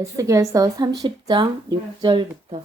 에스겔서 30장 6절부터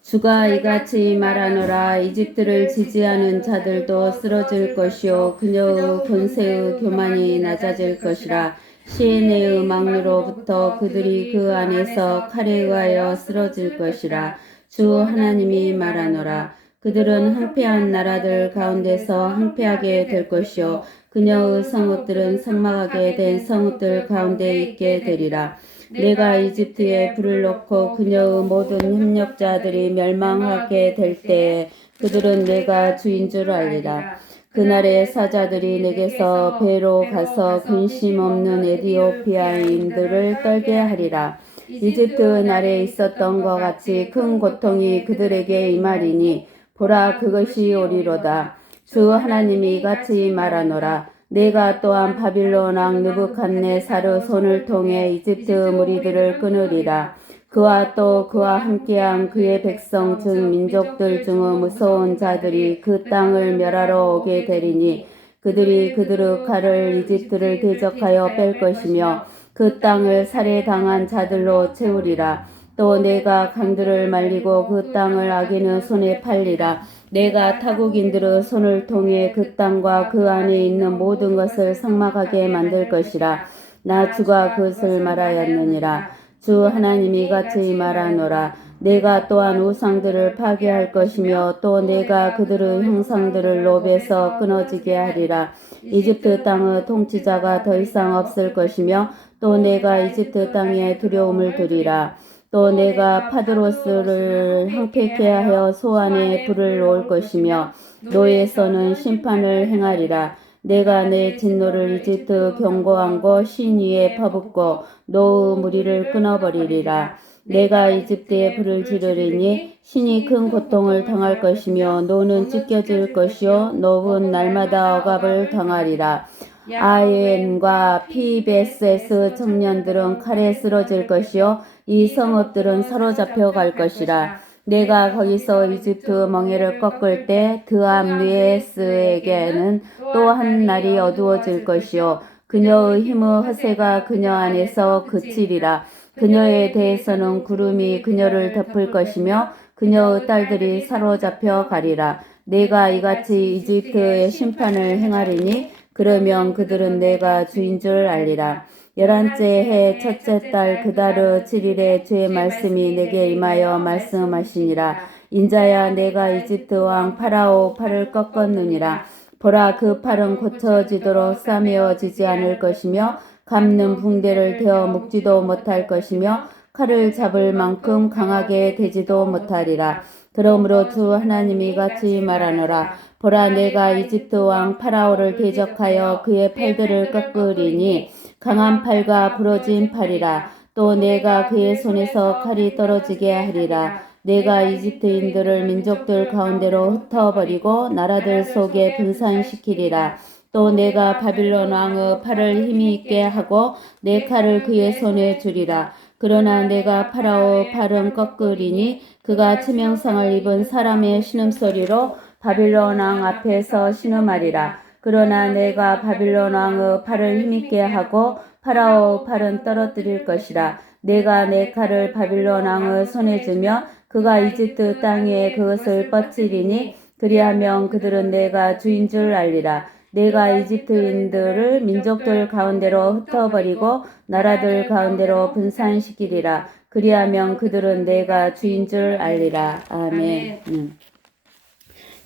주가 이같이 말하노라. 이집트를 지지하는 자들도 쓰러질 것이요 그녀의 권세의 교만이 낮아질 것이라. 시내의 망루로부터 그들이 그 안에서 칼에 의하여 쓰러질 것이라. 주 하나님이 말하노라. 그들은 항폐한 나라들 가운데서 항폐하게 될 것이요 그녀의 성읍들은 삭막하게 된 성읍들 가운데 있게 되리라. 내가 이집트에 불을 놓고 그녀의 모든 협력자들이 멸망하게 될 때에 그들은 내가 주인 줄 알리라. 그날에 사자들이 내게서 배로 가서 근심 없는 에티오피아인들을 떨게 하리라. 이집트 날에 있었던 것 같이 큰 고통이 그들에게 임하리니 보라 그것이 오리로다. 주 하나님이 이같이 말하노라. 내가 또한 바빌론 왕 느부갓네살의 손을 통해 이집트 무리들을 끊으리라. 그와 또 그와 함께한 그의 백성 즉 민족들 중의 무서운 자들이 그 땅을 멸하러 오게 되리니 그들이 그들의 칼을 이집트를 대적하여 뺄 것이며 그 땅을 살해당한 자들로 채우리라. 또 내가 강들을 말리고 그 땅을 악인의 손에 팔리라. 내가 타국인들의 손을 통해 그 땅과 그 안에 있는 모든 것을 삭막하게 만들 것이라. 나 주가 그것을 말하였느니라. 주 하나님이 같이 말하노라. 내가 또한 우상들을 파괴할 것이며 또 내가 그들의 형상들을 롭에서 끊어지게 하리라. 이집트 땅의 통치자가 더 이상 없을 것이며 또 내가 이집트 땅에 두려움을 두리라. 또 내가 파드로스를 황폐케 하여 소안에 불을 놓을 것이며 노에서는 심판을 행하리라. 내가 내 진노를 이집트 경고왕고 신 위에 퍼붓고 노의 무리를 끊어버리리라. 내가 이집트에 불을 지르리니 신이 큰 고통을 당할 것이며 노는 찢겨질 것이요 노은 날마다 억압을 당하리라. 아엔과 피베세스 청년들은 칼에 쓰러질 것이요 이 성읍들은 사로잡혀 갈 것이라. 내가 거기서 이집트 멍에를 꺾을 때 드암리에스에게는 또 한 날이 어두워질 것이요 그녀의 힘의 허세가 그녀 안에서 그치리라. 그녀에 대해서는 구름이 그녀를 덮을 것이며 그녀의 딸들이 사로잡혀 가리라. 내가 이같이 이집트의 심판을 행하리니 그러면 그들은 내가 주인 줄 알리라. 11째 해 첫째 달 그달의 7일에 주의 말씀이 내게 임하여 말씀하시니라. 인자야 내가 이집트 왕 파라오 팔을 꺾었느니라. 보라 그 팔은 고쳐지도록 싸매어지지 않을 것이며 감는 붕대를 대어 묶지도 못할 것이며 칼을 잡을 만큼 강하게 되지도 못하리라. 그러므로 주 하나님이 같이 말하노라. 보라 내가 이집트 왕 파라오를 대적하여 그의 팔들을 꺾으리니 강한 팔과 부러진 팔이라. 또 내가 그의 손에서 칼이 떨어지게 하리라. 내가 이집트인들을 민족들 가운데로 흩어버리고 나라들 속에 분산시키리라. 또 내가 바빌론 왕의 팔을 힘이 있게 하고 내 칼을 그의 손에 주리라. 그러나 내가 파라오 팔은 꺾으리니 그가 치명상을 입은 사람의 신음소리로 바빌론 왕 앞에서 신음하리라. 그러나 내가 바빌론 왕의 팔을 힘있게 하고 파라오 팔은 떨어뜨릴 것이라. 내가 내 칼을 바빌론 왕의 손에 주며 그가 이집트 땅에 그것을 뻗치리니 그리하면 그들은 내가 주인 줄 알리라. 내가 이집트인들을 민족들 가운데로 흩어버리고 나라들 가운데로 분산시키리라. 그리하면 그들은 내가 주인 줄 알리라. 아멘.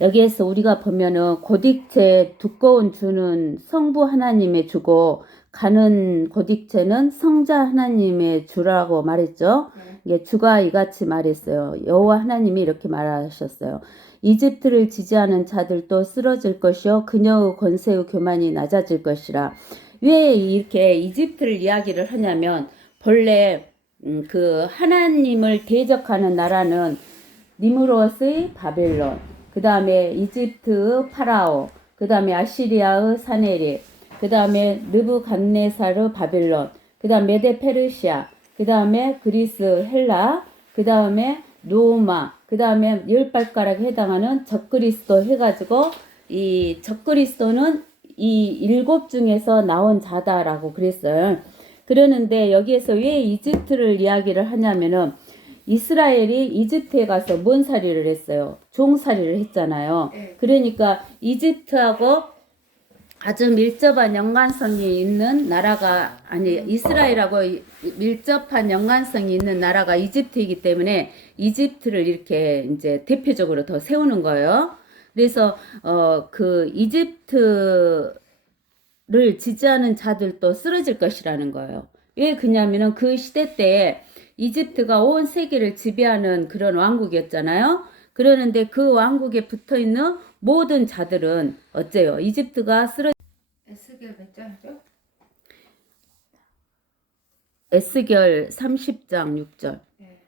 여기에서 우리가 보면은 고딕체 두꺼운 주는 성부 하나님의 주고 가는 고딕체는 성자 하나님의 주라고 말했죠. 이게 주가 이같이 말했어요. 여호와 하나님이 이렇게 말하셨어요. 이집트를 지지하는 자들도 쓰러질 것이요 그녀의 권세의 교만이 낮아질 것이라. 왜 이렇게 이집트를 이야기를 하냐면 본래 그 하나님을 대적하는 나라는 니므롯의 바벨론, 그 다음에 이집트의 파라오, 그 다음에 아시리아의 사네립, 그 다음에 느부갓네살의 바벨론, 그 다음 메데 페르시아, 그 다음에 그리스 헬라, 그 다음에 로마, 그 다음에 10발가락에 해당하는 적그리스도 해가지고 이 적그리스도는 이 7 중에서 나온 자다라고 그랬어요. 그러는데 여기에서 왜 이집트를 이야기를 하냐면은 이스라엘이 이집트에 가서 뭔 살이를 했어요? 종살이를 했잖아요. 네. 그러니까 이집트하고 아주 밀접한 연관성이 있는 나라가 아니 이스라엘하고 밀접한 연관성이 있는 나라가 이집트이기 때문에 이집트를 이렇게 이제 대표적으로 더 세우는 거예요. 그래서 그 이집트를 지지하는 자들도 쓰러질 것이라는 거예요. 왜 그러냐면은 그 시대 때에 이집트가 온 세계를 지배하는 그런 왕국이었잖아요. 그러는데 그 왕국에 붙어 있는 모든 자들은 어째요? 이집트가 에스겔 몇 장이죠? 에스겔 30장 6절. 네.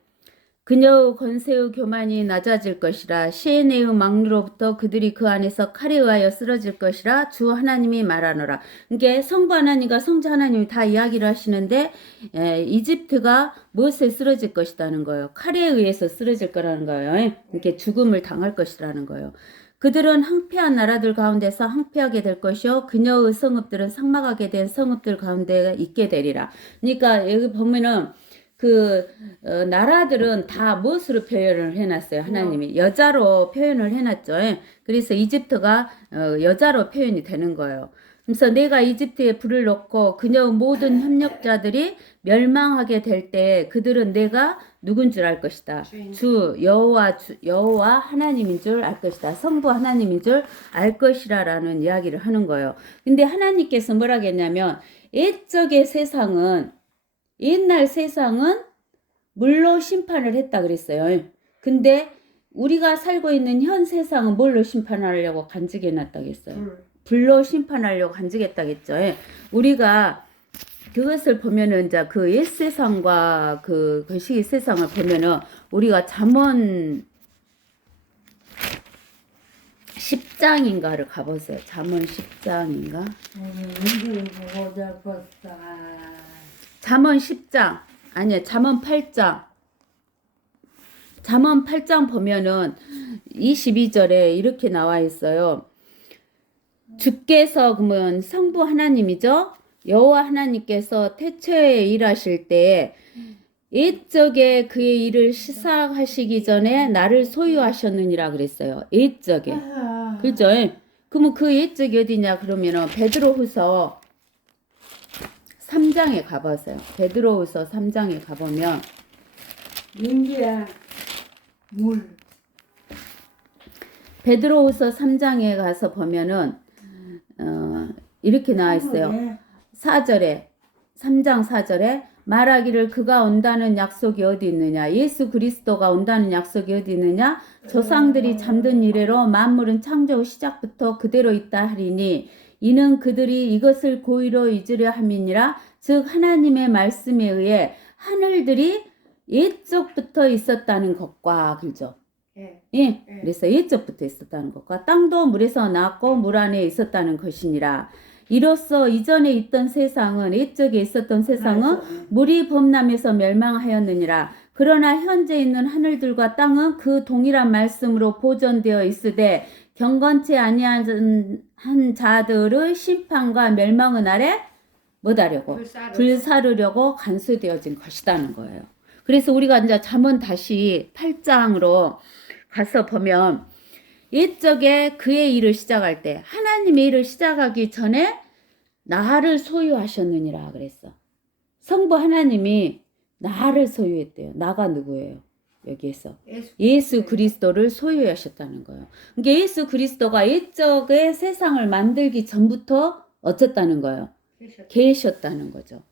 그녀의 권세의 교만이 낮아질 것이라 시에네의 망루로부터 그들이 그 안에서 칼에 의하여 쓰러질 것이라 주 하나님이 말하노라. 이게 성부 하나님과 성자 하나님이 다 이야기를 하시는데 이집트가 무엇에 쓰러질 것이라는 거예요. 칼에 의해서 쓰러질 거라는 거예요. 이렇게 죽음을 당할 것이라는 거예요. 그들은 항폐한 나라들 가운데서 항폐하게 될 것이요 그녀의 성읍들은 삭막하게 된 성읍들 가운데 있게 되리라. 그러니까 여기 보면은 나라들은 다 무엇으로 표현을 해놨어요? 하나님이 여자로 표현을 해놨죠. 그래서 이집트가 여자로 표현이 되는 거예요. 그래서 내가 이집트에 불을 넣고 그녀의 모든 협력자들이 멸망하게 될 때 그들은 내가 누군 줄 알 것이다. 주 여호와 하나님인 줄 알 것이다. 성부 하나님인 줄 알 것이라라는 이야기를 하는 거예요. 근데 하나님께서 뭐라고 했냐면 옛적의 세상은 옛날 세상은 물로 심판을 했다 그랬어요. 근데 우리가 살고 있는 현 세상은 뭘로 심판하려고 간직해 놨다고 했어요. 불로 심판하려고 간직했다겠죠. 우리가 그것을 보면은 이제 그 옛 세상과 그 시기 세상을 보면은 우리가 잠언 10장인가를 가보세요. 잠언 10장인가? 잠언 10장 아니야 잠언 8장 잠언 8장 보면은 22절에 이렇게 나와 있어요. 주께서 그러면 성부 하나님이죠. 여호와 하나님께서 태초에 일하실 때 옛적에 그의 일을 시작하시기 전에 나를 소유하셨느니라 그랬어요. 옛적에. 그죠? 그러면 그 옛적이 어디냐 그러면은 베드로후서 3장에 가보세요. 베드로후서 3장에 가보면 민기야 물 베드로후서 3장에 가서 보면은 이렇게 나와 있어요. 4절에 3장 4절에 말하기를 그가 온다는 약속이 어디 있느냐 예수 그리스도가 온다는 약속이 어디 있느냐 조상들이 잠든 이래로 만물은 창조 시작부터 그대로 있다 하리니 이는 그들이 이것을 고의로 잊으려 함이니라 즉 하나님의 말씀에 의해 하늘들이 옛적부터 있었다는 것과 그죠? 예. 그래서 옛적부터 있었다는 것과 땅도 물에서 나왔고 물 안에 있었다는 것이니라. 이로써 이전에 있던 세상은 옛적에 있었던 세상은 물이 범람해서 멸망하였느니라. 그러나 현재 있는 하늘들과 땅은 그 동일한 말씀으로 보존되어 있으되 경건치 아니한 자들의 심판과 멸망의 날에 뭐하려고? 불사르려고 간수되어진 것이라는 거예요. 그래서 우리가 이제 잠언 다시 8장으로 가서 보면 옛적에 그의 일을 시작할 때 하나님의 일을 시작하기 전에 나를 소유하셨느니라 그랬어. 성부 하나님이 나를 소유했대요. 나가 누구예요? 여기에서 예수 그리스도를 소유하셨다는 거예요. 그러니까 예수 그리스도가 옛적의 세상을 만들기 전부터 어쨌다는 거예요? 계셨다는 거죠.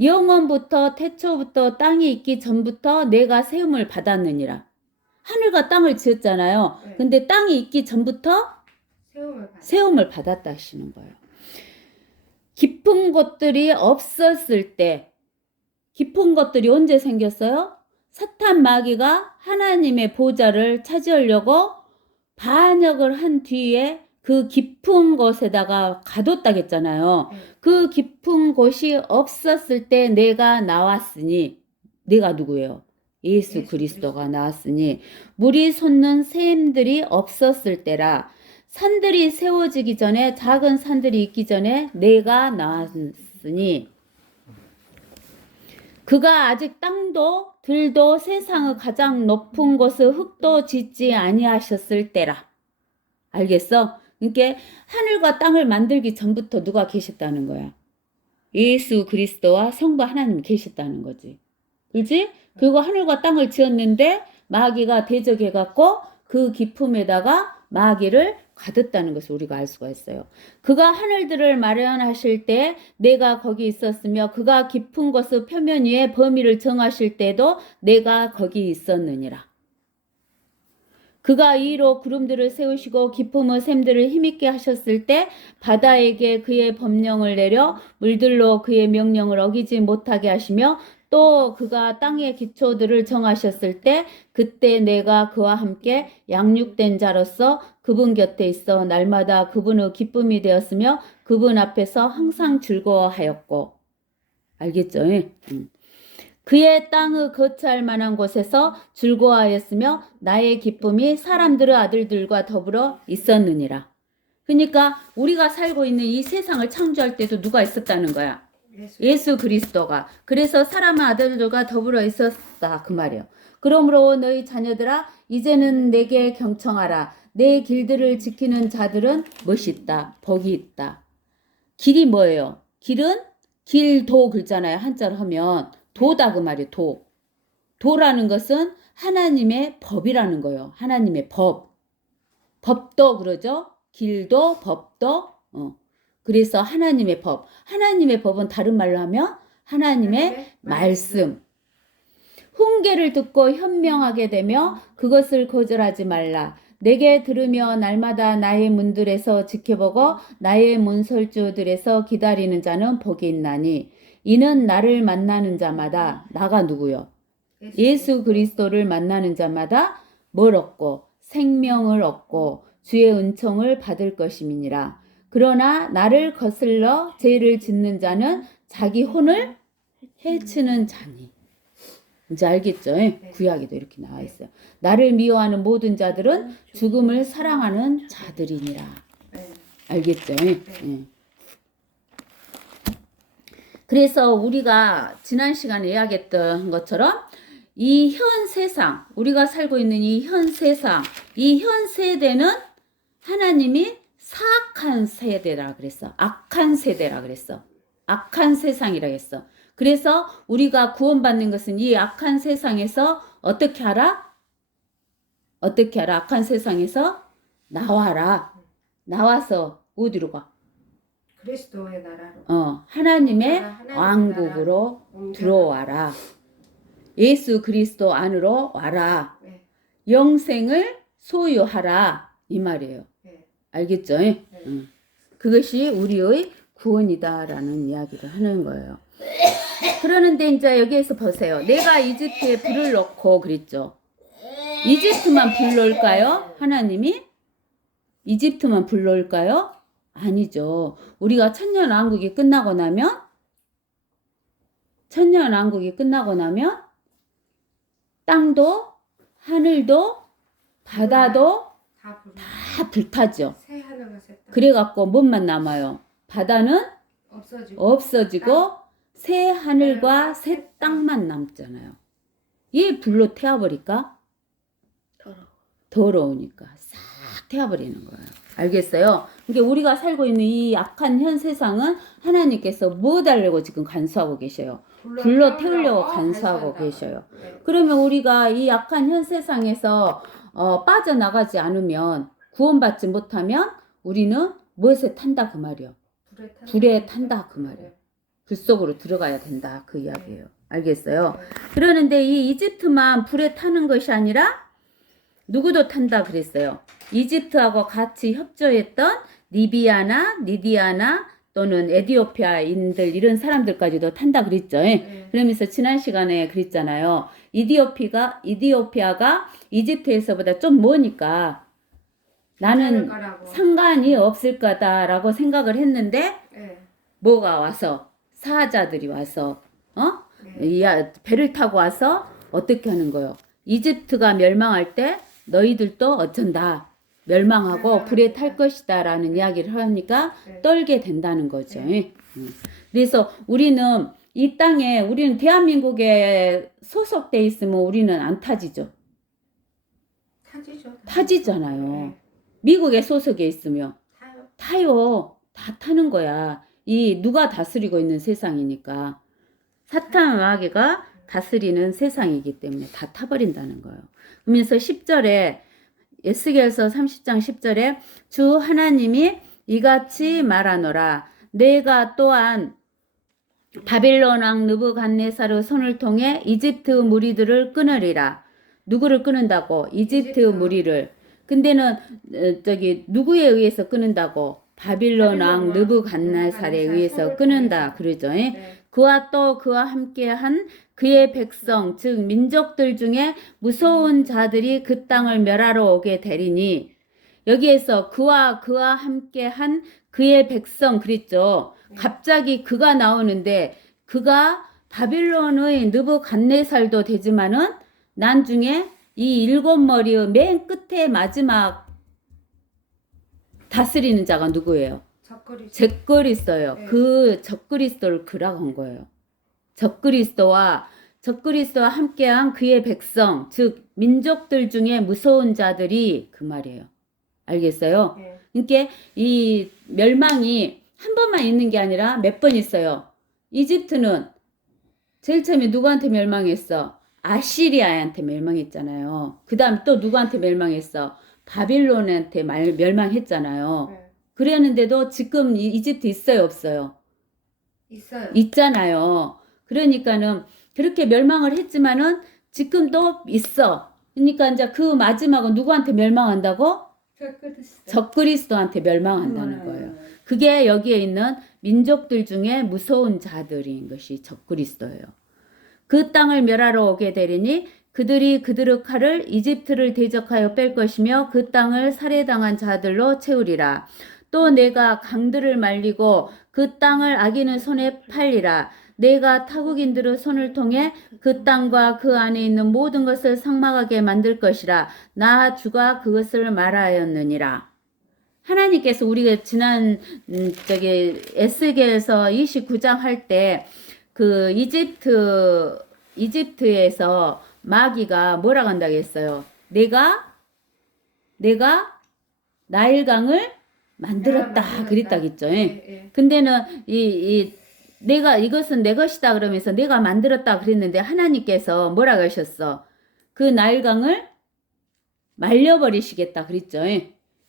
영원부터 태초부터 땅이 있기 전부터 내가 세움을 받았느니라. 하늘과 땅을 지었잖아요. 근데 땅이 있기 전부터 세움을 받았다 하시는 거예요. 깊은 것들이 없었을 때 깊은 것들이 언제 생겼어요? 사탄 마귀가 하나님의 보좌를 차지하려고 반역을 한 뒤에 그 깊은 곳에다가 가뒀다겠잖아요. 그 깊은 곳이 없었을 때 내가 나왔으니 내가 누구예요? 예수 그리스도가 나왔으니 물이 솟는 샘들이 없었을 때라 산들이 세워지기 전에 작은 산들이 있기 전에 내가 나왔으니 그가 아직 땅도 들도 세상의 가장 높은 곳의 흙도 짓지 아니하셨을 때라. 알겠어? 그러니까 하늘과 땅을 만들기 전부터 누가 계셨다는 거야? 예수 그리스도와 성부 하나님이 계셨다는 거지. 그렇지? 그리고 하늘과 땅을 지었는데 마귀가 대적해갖고 그 기품에다가 마귀를 가뒀다는 것을 우리가 알 수가 있어요. 그가 하늘들을 마련하실 때 내가 거기 있었으며 그가 깊은 곳의 표면 위에 범위를 정하실 때도 내가 거기 있었느니라. 그가 위로 구름들을 세우시고 깊음의 샘들을 힘있게 하셨을 때 바다에게 그의 법령을 내려 물들로 그의 명령을 어기지 못하게 하시며 또 그가 땅의 기초들을 정하셨을 때 그때 내가 그와 함께 양육된 자로서 그분 곁에 있어 날마다 그분의 기쁨이 되었으며 그분 앞에서 항상 즐거워하였고. 알겠죠? 그의 땅의 거처할 만한 곳에서 즐거워하였으며 나의 기쁨이 사람들의 아들들과 더불어 있었느니라. 그러니까 우리가 살고 있는 이 세상을 창조할 때도 누가 있었다는 거야? 예수 그리스도가. 그래서 사람의 아들들과 더불어 있었다 그 말이에요. 그러므로 너희 자녀들아 이제는 내게 경청하라. 내 길들을 지키는 자들은 멋있다. 복이 있다. 길이 뭐예요? 길은 길도 글잖아요. 한자로 하면 도다 그 말이에요. 도. 도라는 것은 하나님의 법이라는 거예요. 하나님의 법. 법도 그러죠. 길도 법도. 그래서 하나님의 법. 하나님의 법은 다른 말로 하면 하나님의 말씀. 훈계를 듣고 현명하게 되며 그것을 거절하지 말라. 내게 들으며 날마다 나의 문들에서 지켜보고 나의 문설주들에서 기다리는 자는 복이 있나니 이는 나를 만나는 자마다 나가 누구요? 예수 그리스도를 만나는 자마다 뭘 얻고 생명을 얻고 주의 은총을 받을 것임이니라. 그러나 나를 거슬러 죄를 짓는 자는 자기 혼을 해치는 자니. 이제 알겠죠? 구약에도 이렇게 나와 있어요. 나를 미워하는 모든 자들은 죽음을 사랑하는 자들이니라. 알겠죠? 그래서 우리가 지난 시간에 이야기했던 것처럼 이 현 세상, 우리가 살고 있는 이 현 세상, 이 현 세대는 하나님이 사악한 세대라 그랬어. 악한 세대라 그랬어. 악한 세상이라 했어. 그래서 우리가 구원받는 것은 이 악한 세상에서 어떻게 하라? 어떻게 하라? 악한 세상에서 나와라. 나와서 어디로 가? 그리스도의 나라로. 하나님의 하나님의 왕국으로 들어와라. 예수 그리스도 안으로 와라. 네. 영생을 소유하라. 이 말이에요. 네. 알겠죠? 그것이 우리의 구원이다라는 이야기를 하는 거예요. 그러는데 이제 여기에서 보세요. 내가 이집트에 불을 넣고 그랬죠. 이집트만 불 넣을까요? 하나님이? 이집트만 불 넣을까요? 아니죠. 우리가 천년왕국이 끝나고 나면 땅도 하늘도 바다도 다 불타죠. 새 하늘과 새 땅. 그래갖고 뭔만 남아요? 바다는 없어지고 새 하늘과 새 땅만 남잖아요. 이 불로 태워버릴까? 더러우니까 싹 태워버리는 거예요. 알겠어요? 그러니까 우리가 살고 있는 이 악한 현 세상은 하나님께서 뭐 달라고 지금 간수하고 계셔요? 불로 태우려고 간수하고 계셔요. 네. 그러면 우리가 이 악한 현 세상에서 빠져나가지 않으면 구원받지 못하면 우리는 무엇에 탄다 그 말이요? 불에 탄다 그 말이에요. 불 속으로 들어가야 된다 그 이야기예요. 알겠어요? 그러는데 이 이집트만 불에 타는 것이 아니라 누구도 탄다 그랬어요. 이집트하고 같이 협조했던 리디아나 또는 에디오피아인들 이런 사람들까지도 탄다 그랬죠. 그러면서 지난 시간에 그랬잖아요. 이디오피아가 이집트에서보다 좀 머니까 나는 상관이 없을 거다라고 생각을 했는데 뭐가 와서 사자들이 와서 배를 타고 와서 어떻게 하는 거요? 이집트가 멸망할 때 너희들도 어쩐다. 멸망하고 불에 탈 것이다 라는 이야기를 하니까 떨게 된다는 거죠. 그래서 우리는 이 땅에 우리는 대한민국에 소속돼 있으면 우리는 안 타지죠. 타지죠. 타지잖아요. 네. 미국에 소속에 있으면 타요. 타요. 다 타는 거야. 이 누가 다스리고 있는 세상이니까. 사탄 마귀가 다스리는 세상이기 때문에 다 타버린다는 거예요. 그러면서 10절에 에스겔서 30장 10절에 주 하나님이 이같이 말하노라. 내가 또한 바빌론 왕 느부갓네살의 손을 통해 이집트 무리들을 끊으리라. 누구를 끊는다고? 이집트 무리를. 근데는 누구에 의해서 끊는다고? 바빌론 왕 느부갓네살에 의해서 끊는다 그러죠. 네. 그와 또 그와 함께한 그의 백성 즉 민족들 중에 무서운 자들이 그 땅을 멸하러 오게 되리니 여기에서 그와 함께한 그의 백성 그랬죠. 갑자기 그가 나오는데 그가 바빌론의 느부갓네살도 되지만은 나중에 이 일곱 머리의 맨 끝에 마지막 다스리는 자가 누구예요? 적그리스도예요. 네. 그 적그리스도를 그라고 한 거예요. 적그리스도와 함께한 그의 백성, 즉 민족들 중에 무서운 자들이 그 말이에요. 알겠어요? 네. 그러니까 이 멸망이 한 번만 있는 게 아니라 몇 번 있어요. 이집트는 제일 처음에 누구한테 멸망했어? 아시리아한테 멸망했잖아요. 그 다음 또 누구한테 멸망했어? 바빌론한테 멸망했잖아요. 네. 그랬는데도 지금 이집트 있어요, 없어요? 있어요. 있잖아요. 그러니까는 그렇게 멸망을 했지만은 지금도 있어. 그러니까 이제 그 마지막은 누구한테 멸망한다고? 적그리스도한테 멸망한다는 거예요. 그게 여기에 있는 민족들 중에 무서운 자들인 것이 적그리스도예요. 그 땅을 멸하러 오게 되리니 그들이 그들의 칼을 이집트를 대적하여 뺄 것이며 그 땅을 살해당한 자들로 채우리라. 또 내가 강들을 말리고 그 땅을 악인의 손에 팔리라. 내가 타국인들의 손을 통해 그 땅과 그 안에 있는 모든 것을 삭막하게 만들 것이라. 나 주가 그것을 말하였느니라. 하나님께서 우리가 지난 에스겔서 29장 할 때 그 이집트에서 마귀가 뭐라고 한다고 했어요? 내가 나일강을 만들었다 그랬다겠죠. 네. 근데는 이것은 내 것이다 그러면서 내가 만들었다 그랬는데 하나님께서 뭐라고 하셨어? 그 나일강을 말려버리시겠다 그랬죠.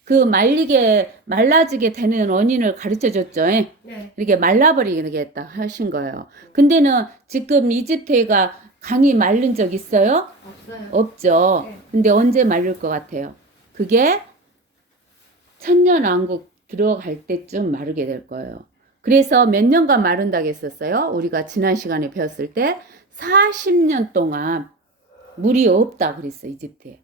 그 말라지게 되는 원인을 가르쳐 줬죠. 네. 이렇게 말라버리겠다 하신 거예요. 근데는 지금 이집트가 강이 마른 적 있어요? 없어요. 없죠. 네. 근데 언제 마를 것 같아요? 그게 천년왕국 들어갈 때쯤 마르게 될 거예요. 그래서 몇 년간 마른다고 했었어요? 우리가 지난 시간에 배웠을 때 40년 동안 물이 없다 그랬어 이집트에.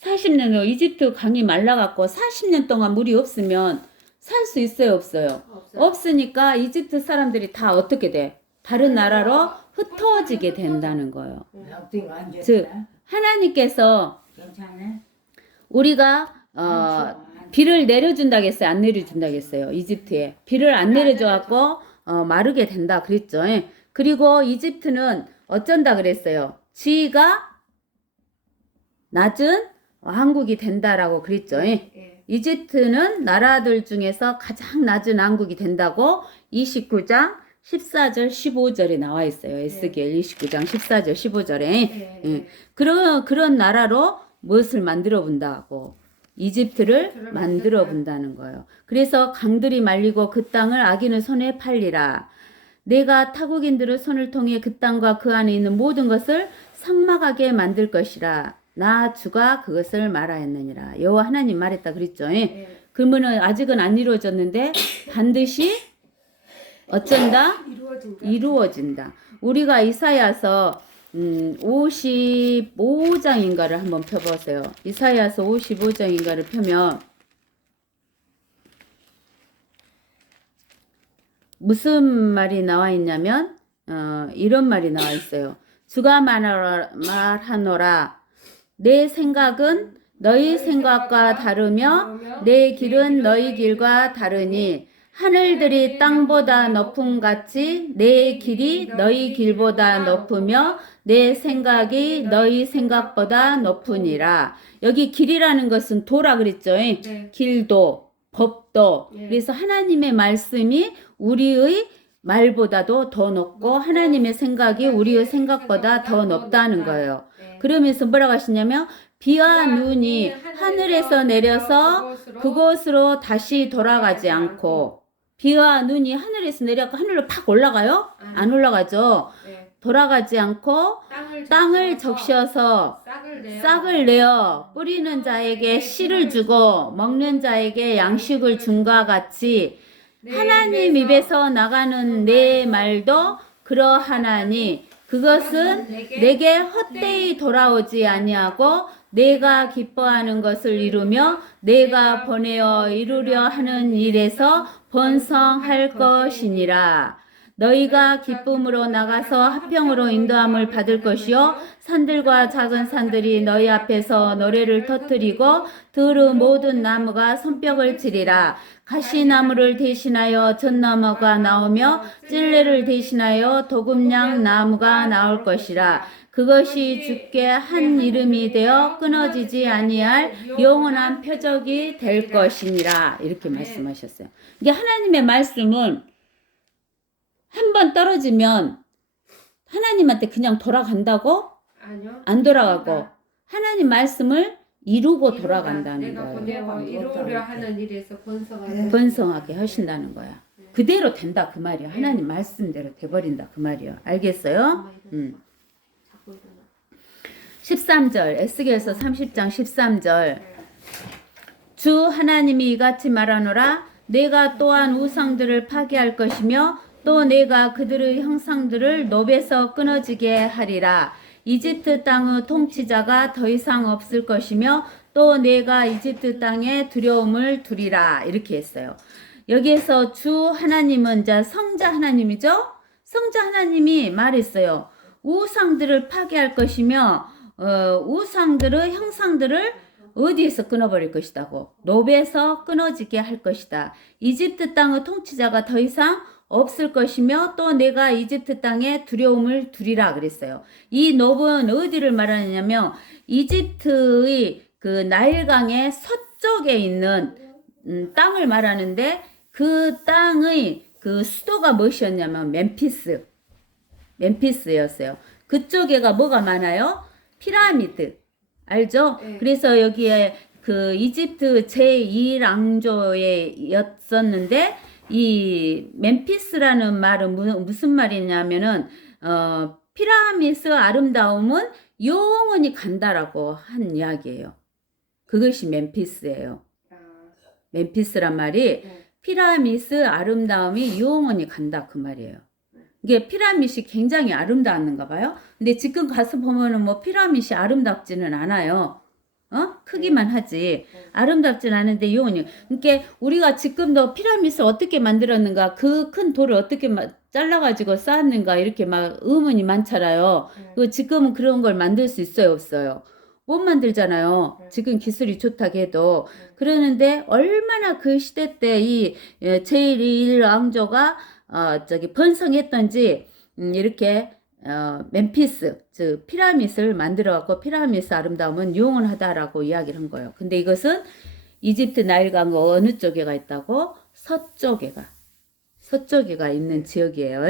40년으로 이집트 강이 말라갖고 40년 동안 물이 없으면 살 수 있어요 없어요? 없으니까 이집트 사람들이 다 어떻게 돼? 다른 나라로 흩어지게 된다는 거예요. 즉 하나님께서 우리가 비를 내려준다고 했어요? 안 내려준다고 했어요? 이집트에 비를 안 내려줘갖고 마르게 된다 그랬죠. 그리고 이집트는 어쩐다 그랬어요? 지위가 낮은 왕국이 된다라고 그랬죠. 이집트는 나라들 중에서 가장 낮은 왕국이 된다고 29장 14절 15절에 나와 있어요. 에스겔 29장 14절 15절에 그런 나라로 무엇을 만들어 본다고? 이집트를 만들어 본다는 거예요. 그래서 강들이 말리고 그 땅을 악인의 손에 팔리라. 내가 타국인들의 손을 통해 그 땅과 그 안에 있는 모든 것을 삭막하게 만들 것이라. 나 주가 그것을 말하였느니라. 여호와 하나님 말했다 그랬죠. 그러면은 아직은 안 이루어졌는데 반드시 어쩐다? 이루어진다. 우리가 이사야서 55장인가를 한번 펴보세요. 이사야서 55장인가를 펴면 무슨 말이 나와 있냐면 이런 말이 나와 있어요. 주가 말하노라. 내 생각은 너희 생각과 다르며 내 길은 너희 길과 다르니 하늘들이 땅보다 높음 같이 내 길이 너희 길보다 높으며 내 생각이 너희 생각보다 높으니라. 여기 길이라는 것은 도라 그랬죠. 네. 길도, 법도. 예. 그래서 하나님의 말씀이 우리의 말보다도 더 높고 하나님의 생각이 우리의 생각보다 더 높다는 거예요. 네. 그러면서 뭐라고 하시냐면 비와 눈이 하늘에서 내려서 그곳으로 다시 돌아가지 않고, 비와 눈이 하늘에서 내려가 하늘로 팍 올라가요? 안 올라가죠. 네. 돌아가지 않고 땅을 적셔서 싹을 내어 뿌리는 자에게 씨를 주고 먹는 자에게 양식을 준과 같이 하나님 입에서 나가는 내 말도 그러하나니 그것은 내게 헛되이 돌아오지 아니하고 내가 기뻐하는 것을 이루며 내가 보내어 이루려 하는 일에서 번성할 것이니라. 너희가 기쁨으로 나가서 화평으로 인도함을 받을 것이요 산들과 작은 산들이 너희 앞에서 노래를 터뜨리고 들의 모든 나무가 손뼉을 치리라. 가시나무를 대신하여 젖나무가 나오며 찔레를 대신하여 도금냥 나무가 나올 것이라. 그것이 주께 한 이름이 되어 끊어지지 아니할 영원한 표적이 될 것이니라. 이렇게 말씀하셨어요. 이게 하나님의 말씀은 한 번 떨어지면 하나님한테 그냥 돌아간다고? 아니요. 안 돌아가고 하나님 말씀을 이루고 돌아간다는 내가 거예요. 보내고 이루려 하는 일에서 번성하게 번성하게 하신다는 거야. 그대로 된다 그 말이야. 하나님 말씀대로 돼버린다 그 말이야. 알겠어요? 13절 에스겔서 30장 13절 주 하나님이 이같이 말하노라. 내가 또한 우상들을 파괴할 것이며 또 내가 그들의 형상들을 노베서 끊어지게 하리라. 이집트 땅의 통치자가 더 이상 없을 것이며 또 내가 이집트 땅에 두려움을 두리라. 이렇게 했어요. 여기에서 주 하나님은 자 성자 하나님이죠. 성자 하나님이 말했어요. 우상들을 파괴할 것이며 우상들의 형상들을 어디에서 끊어버릴 것이다고. 노베서 끊어지게 할 것이다. 이집트 땅의 통치자가 더 이상 없을 것이며 또 내가 이집트 땅에 두려움을 두리라 그랬어요. 이 노브는 어디를 말하냐면 이집트의 그 나일강의 서쪽에 있는 땅을 말하는데 그 땅의 그 수도가 무엇이었냐면 멤피스였어요. 그쪽에가 뭐가 많아요? 피라미드. 알죠? 네. 그래서 여기에 그 이집트 제2왕조에 였었는데 이 멤피스라는 말은 무슨 말이냐면은 피라미드 아름다움은 영원히 간다라고 한 이야기예요. 그것이 멤피스예요. 멤피스란 말이 피라미드 아름다움이 영원히 간다 그 말이에요. 이게 피라밋이 굉장히 아름다웠는가 봐요. 근데 지금 가서 보면은 뭐 피라밋이 아름답지는 않아요. 크기만 하지. 아름답진 않은데 영원히. 그러니까 우리가 지금도 피라밋을 어떻게 만들었는가, 그 큰 돌을 어떻게 잘라가지고 쌓았는가 이렇게 막 의문이 많잖아요. 지금은 그런 걸 만들 수 있어요, 없어요? 못 만들잖아요. 지금 기술이 좋다고 해도. 그러는데 얼마나 그 시대 때 이 제1왕조가 번성했던지 이렇게 멤피스 즉 피라밋을 만들어 갖고 피라밋 아름다움은 영원하다라고 이야기를 한 거예요. 근데 이것은 이집트 나일강 어느 쪽에가 있다고? 서쪽에가 있는 지역이에요.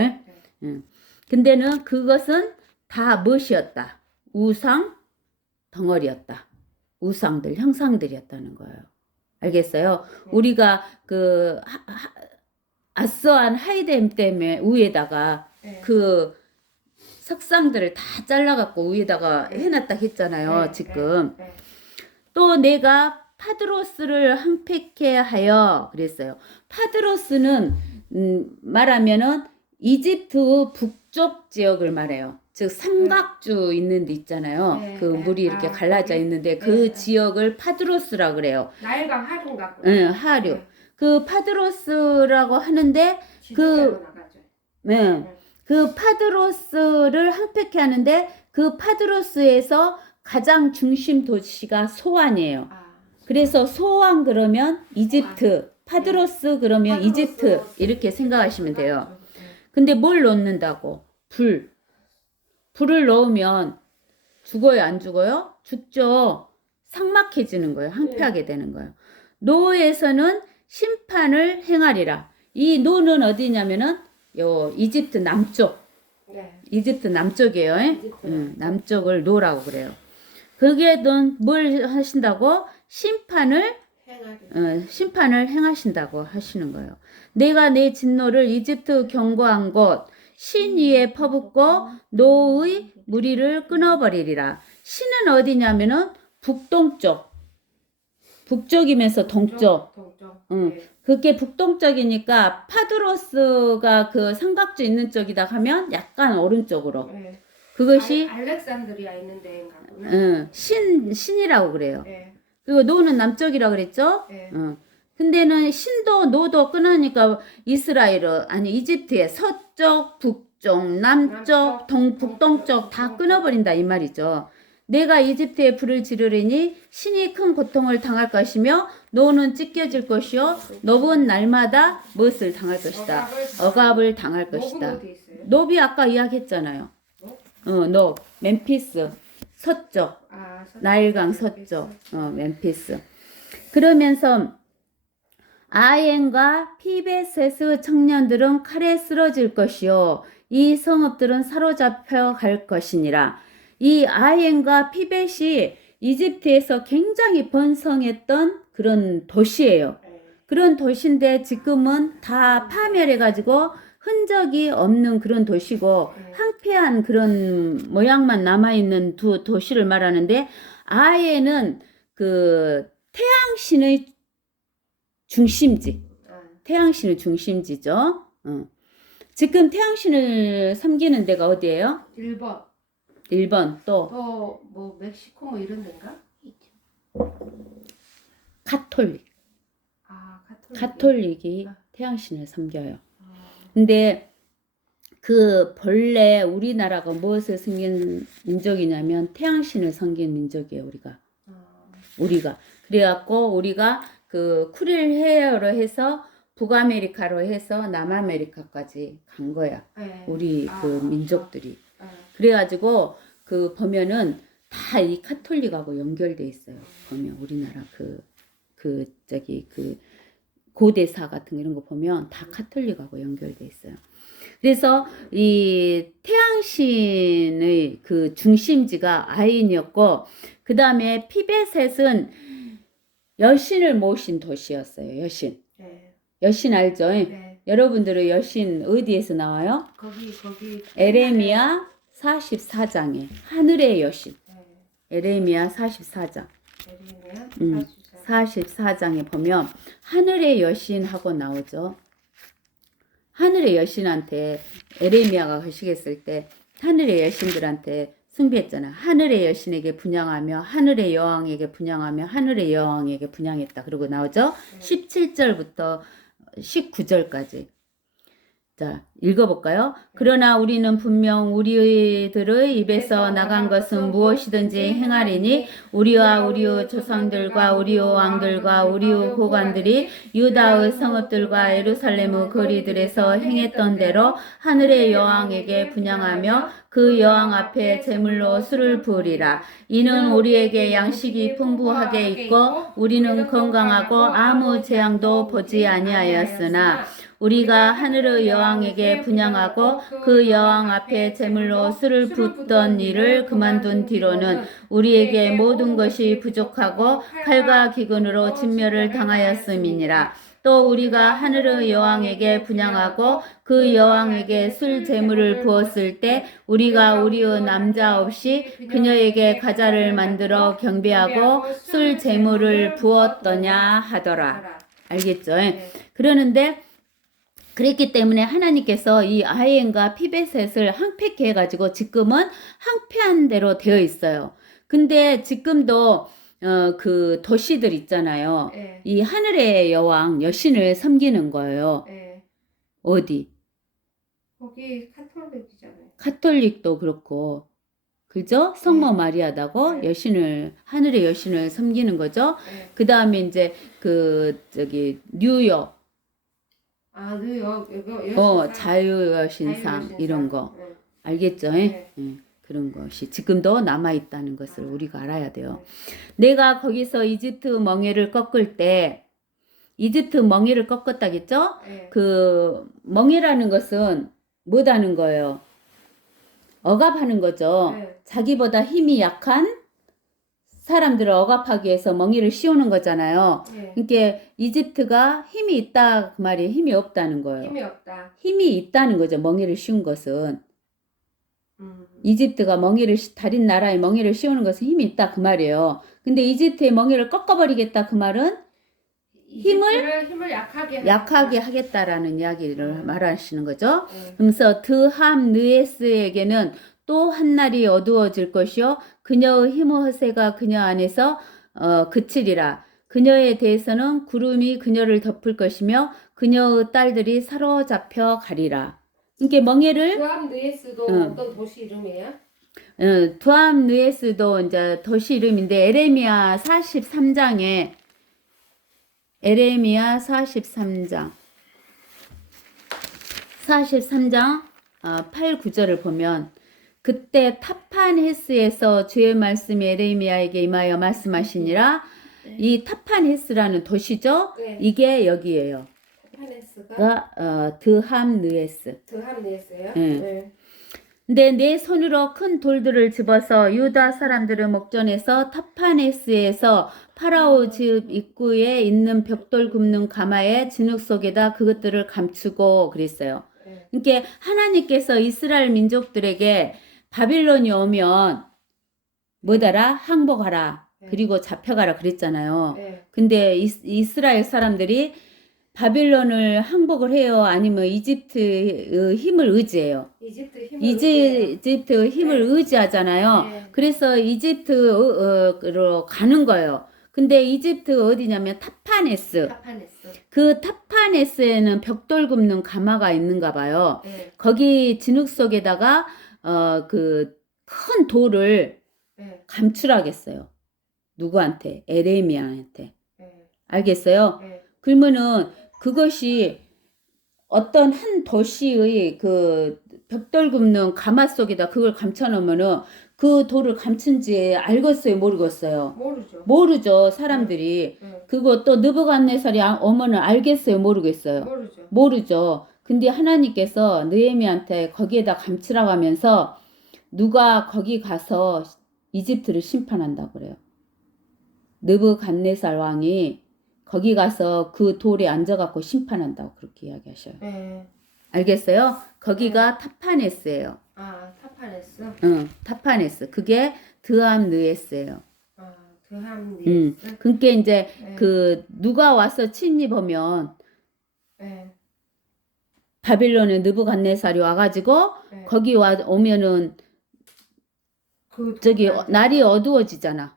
근데는 그것은 다 무엇이었다? 우상 덩어리였다. 우상들 형상들이었다는 거예요. 알겠어요? 우리가 그 아스완 하이뎀 때문에 위에다가 그 석상들을 다 잘라갖고 위에다가 해놨다 했잖아요. 지금 또 내가 파드로스를 항폐케 하여 그랬어요. 파드로스는 말하면은 이집트 북쪽 지역을 말해요. 즉 삼각주 있는 데 있잖아요. 그 물이 이렇게 갈라져 있는데 그 지역을 파드로스라고 그래요. 나일강 하류인가? 응, 하류. 그 파드로스라고 하는데 그 파드로스를 항폐케 하는데 그 파드로스에서 가장 중심 도시가 소안이에요. 그래서 소안 그러면 이집트 파드로스 그러면 이집트 이렇게 생각하시면 돼요. 근데 뭘 넣는다고? 불을 넣으면 죽어요, 안 죽어요? 죽죠. 삭막해지는 거예요. 황폐하게 되는 거예요. 노에서는 심판을 행하리라. 이 노는 어디냐면은 요 이집트 남쪽. 네. 이집트 남쪽이에요. 이집트. 남쪽을 노라고 그래요. 거기에는 뭘 하신다고? 심판을 행하신다고 하시는 거예요. 내가 내 진노를 이집트 경고한 곳 신 위에 퍼붓고 노의 무리를 끊어버리리라. 신은 어디냐면은 북동쪽. 북쪽이면서 동쪽. 동쪽. 응. 네. 그게 북동쪽이니까 파드로스가 그 삼각주 있는 쪽이다 하면 약간 오른쪽으로. 네. 그것이 알렉산드리아 있는 데인가 보네. 신이라고 그래요. 네. 그리고 노는 남쪽이라고 그랬죠? 네. 근데는 신도 노도 끊으니까 이집트의 서쪽, 북쪽, 남쪽, 북동쪽 다 끊어버린다 이 말이죠. 내가 이집트에 불을 지르리니 신이 큰 고통을 당할 것이며 노는 찢겨질 것이요 노은 날마다 무엇을 당할 것이다. 억압을 당할 것이다. 어디 있어요? 노비 아까 이야기했잖아요. 노 멤피스 서쪽. 나일강 서쪽, 멤피스. 그러면서 아엔과 피베세스 청년들은 칼에 쓰러질 것이요 이 성읍들은 사로잡혀 갈 것이니라. 이 아엔과 피벳이 이집트에서 굉장히 번성했던 그런 도시예요. 그런 도시인데 지금은 다 파멸해가지고 흔적이 없는 그런 도시고 황폐한 그런 모양만 남아있는 두 도시를 말하는데 아예는 그 태양신의 중심지. 태양신의 중심지죠. 지금 태양신을 섬기는 데가 어디예요? 1번. 1번 또 뭐 멕시코 뭐 이런 데인가? 가톨릭. 가톨릭이 태양신을 섬겨요. 근데 그 본래 우리나라가 무엇을 섬기는 민족이냐면 태양신을 섬기는 민족이에요. 우리가 그래갖고 우리가 그 쿠릴 헤어로 해서 북아메리카로 해서 남아메리카까지 간 거야. 우리 그 민족들이. 그래가지고 그 보면은 다 이 카톨릭하고 연결돼 있어요. 보면 우리나라 그 고대사 같은 이런 거 보면 다 카톨릭하고 연결돼 있어요. 그래서 이 태양신의 그 중심지가 아인이었고 그 다음에 피베셋은 여신을 모신 도시였어요. 여신 알죠? 네. 여러분들의 여신 어디에서 나와요? 거기 에레미야 44장에 하늘의 여신. 에레미야 44장. 44장에 보면 하늘의 여신하고 나오죠. 하늘의 여신한테 에레미야가 거시겠을 때 하늘의 여신들한테 숭배했잖아. 하늘의 여신에게 분양하며 하늘의 여왕에게 분양하며 하늘의 여왕에게 분양했다. 그러고 나오죠. 17절부터 19절까지. 자, 읽어볼까요? 그러나 우리는 분명 우리들의 입에서 나간 것은 무엇이든지 행하리니 우리와 우리의 조상들과 우리의 왕들과 우리의 고관들이 유다의 성읍들과 예루살렘의 거리들에서 행했던 대로 하늘의 여왕에게 분양하며 그 여왕 앞에 제물로 술을 부으리라. 이는 우리에게 양식이 풍부하게 있고 우리는 건강하고 아무 재앙도 보지 아니하였으나 우리가 하늘의 여왕에게 분양하고 그 여왕 앞에 제물로 술을 붓던 일을 그만둔 뒤로는 우리에게 모든 것이 부족하고 칼과 기근으로 진멸을 당하였음이니라. 또 우리가 하늘의 여왕에게 분양하고 그 여왕에게 술 제물을 부었을 때 우리가 우리의 남자 없이 그녀에게 가자를 만들어 경배하고 술 제물을 부었더냐 하더라. 알겠죠? 그러는데 그랬기 때문에 하나님께서 이 아이엔과 피베셋을 항폐케 해가지고 지금은 항폐한 대로 되어 있어요. 근데 지금도 그 도시들 있잖아요. 이 하늘의 여왕 여신을 섬기는 거예요. 어디? 거기 카톨릭이잖아요. 카톨릭도 그렇고 그죠? 성모 네. 마리아다고 네. 여신을 하늘의 여신을 섬기는 거죠. 네. 그 다음에 이제 그 저기 뉴욕 아, 뉴욕 이거 여신상. 자유여신상 자유여신상. 이런 거 네. 알겠죠? 네. 그런 것이 지금도 남아 있다는 것을 우리가 알아야 돼요. 내가 거기서 이집트 멍에를 꺾을 때 이집트 멍에를 꺾었다겠죠? 네. 그 멍에라는 것은 뭐다는 거예요? 억압하는 거죠. 네. 자기보다 힘이 약한 사람들을 억압하기 위해서 멍에를 씌우는 거잖아요. 네. 그러니까 이집트가 힘이 있다 그 말이 힘이 없다는 거예요. 힘이 없다. 힘이 있다는 거죠. 멍에를 씌운 것은. 음. 이집트가 다른 나라에 멍에를 씌우는 것은 힘이 있다 그 말이에요. 근데 이집트의 멍에를 꺾어버리겠다 그 말은 힘을 약하게 하겠다라는 이야기를 말하시는 거죠. 네. 그래서 드함느에스에게는 또 한 날이 어두워질 것이요 그녀의 힘의 허세가 그녀 안에서 그치리라. 그녀에 대해서는 구름이 그녀를 덮을 것이며 그녀의 딸들이 사로잡혀 가리라. 그러니까 멍에를 드함느에스도 어떤 도시 이름이에요? 드함느에스도 이제 도시 이름인데 에레미야 43장 8, 9절을 보면 그때 타판헤스에서 주의 말씀이 에레미야에게 임하여 말씀하시니라. 이 타판헤스라는 도시죠. 네. 이게 여기예요. 타판헤스가 드함느에스. 드함느에스예요? 네. 네. 근데 내 손으로 큰 돌들을 집어서 유다 사람들을 목전에서 타파네스에서 파라오 집 입구에 있는 벽돌 굽는 가마의 진흙 속에다 그것들을 감추고 그랬어요. 네. 그러니까 하나님께서 이스라엘 민족들에게 바빌론이 오면 뭐더라? 항복하라. 네. 그리고 잡혀가라 그랬잖아요. 네. 근데 이스라엘 사람들이 바빌론을 항복을 해요? 아니면 이집트의 힘을 의지해요? 이집트의 힘을 네. 의지하잖아요. 네. 그래서 이집트로 가는 거예요. 근데 이집트 어디냐면 타파네스. 그 타파네스에는 벽돌 굽는 가마가 있는가 봐요. 네. 거기 진흙 속에다가 그 큰 돌을 네. 감추라겠어요. 누구한테? 에레미야한테. 네. 알겠어요? 네. 그러면은 그것이 어떤 한 도시의 그 벽돌 굽는 가마 속에다 그걸 감춰놓으면은 그 돌을 감춘지 알겠어요? 모르겠어요? 모르죠. 사람들이. 네. 그거 또 느부갓네살이 오면은 알겠어요? 모르겠어요? 모르죠. 근데 하나님께서 느헤미야한테 거기에다 감추라고 하면서 누가 거기 가서 이집트를 심판한다고 그래요. 느부갓네살 왕이 거기 가서 그 돌에 앉아갖고 심판한다고 그렇게 이야기하셔요. 네. 알겠어요? 거기가 타파네스예요. 아, 타파네스? 응, 타파네스. 그게 드함느에스예요. 아, 드함느에스? 그러니까 이제 네. 그 누가 와서 침입하면 네. 바빌론의 느부갓네살이 와가지고 네. 거기 오면은 저기 날이 어두워지잖아.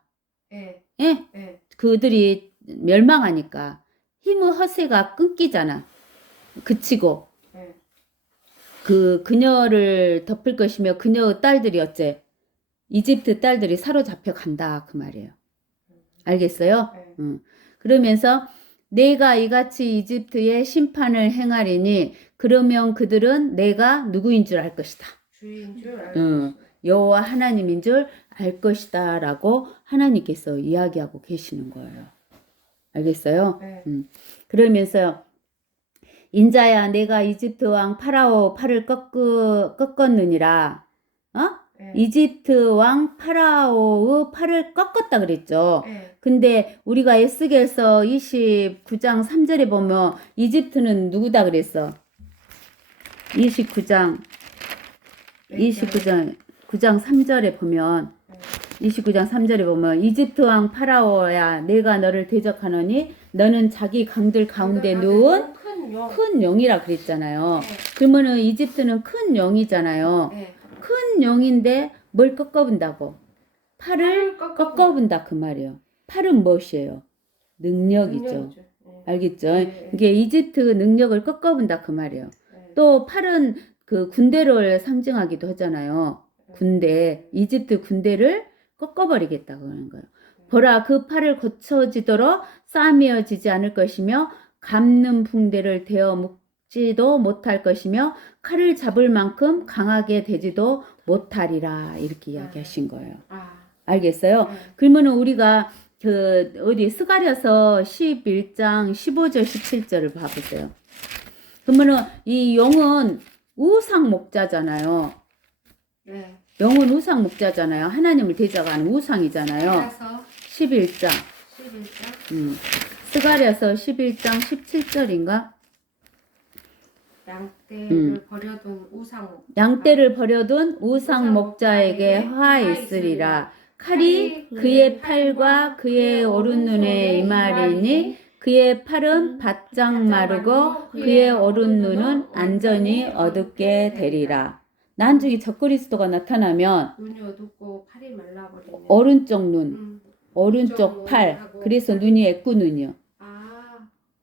네. 예? 네. 그들이 멸망하니까 힘의 허세가 끊기잖아. 그치고 네. 그녀를 덮을 것이며 그녀의 딸들이 어째 이집트 딸들이 사로잡혀 간다 그 말이에요. 알겠어요? 네. 그러면서 내가 이같이 이집트에 심판을 행하리니 그러면 그들은 내가 누구인 줄 알 것이다. 주인 줄 알 것이다. 여호와 하나님인 줄 알 것이다 라고 하나님께서 이야기하고 계시는 거예요. 알겠어요? 네. 그러면서 인자야 내가 이집트 왕 파라오 팔을 꺾었느니라. 네. 이집트 왕 파라오의 팔을 꺾었다 그랬죠. 네. 근데 우리가 에스겔서 29장 3절에 보면 이집트는 누구다 그랬어? 29장 3절에 보면 29장 3절에 보면 이집트 왕 파라오야 내가 너를 대적하노니 너는 자기 강들 가운데 누운 큰 용이라 그랬잖아요. 네. 그러면은 이집트는 큰 용이잖아요. 네. 큰 용인데 뭘 꺾어본다고? 팔을 꺾어본다 그 말이에요. 팔은 무엇이에요? 능력이죠. 네. 알겠죠? 네. 이게 이집트 능력을 꺾어본다 그 말이에요. 네. 또 팔은 그 군대를 상징하기도 하잖아요. 군대, 이집트 군대를 꺾어버리겠다고 하는 거예요. 보라, 그 팔을 고쳐지도록 싸매어지지 않을 것이며 감는 붕대를 대어 묶지도 못할 것이며 칼을 잡을 만큼 강하게 되지도 못하리라. 이렇게 이야기하신 거예요. 알겠어요? 그러면은 우리가 그 어디 스가랴서 11장 15절 17절을 봐보세요. 그러면은 이 용은 우상 목자잖아요. 네. 영은 우상 목자잖아요. 하나님을 대적하는 우상이잖아요. 11장. 11장. 스가랴서 11장 17절인가? 양떼를 버려둔 우상 목자. 양떼를 버려둔 우상 목자에게 화 있으리라. 칼이 그의 팔과 그의 오른 눈에 임하리니 그의 팔은 바짝 마르고 그의 오른 눈은 안전히 어둡게 되리라. 나중에 적그리스도가 나타나면 눈이 어둡고 팔이 말라버리는. 오른쪽 눈, 오른쪽 팔. 그래서 눈이 애꾸눈이요.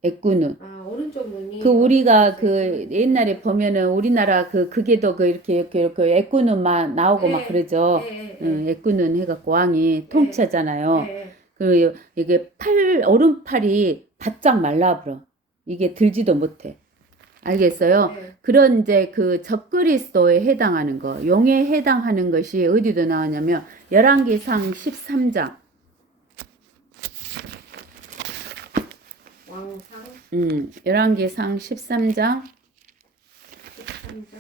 애꾸눈. 오른쪽 눈이. 그 우리가 그 옛날에 보면은 우리나라 그게도 그 이렇게 애꾸눈만 나오고 막 그러죠. 애꾸눈 해갖고 왕이 통치하잖아요. 그 이게 오른팔이 바짝 말라버려. 이게 들지도 못해. 알겠어요? 그런 이제 그 적그리스도에 해당하는 거, 용에 해당하는 것이 어디도 나오냐면 열왕기상 13장. 왕상. 열왕기상 13장. 13장.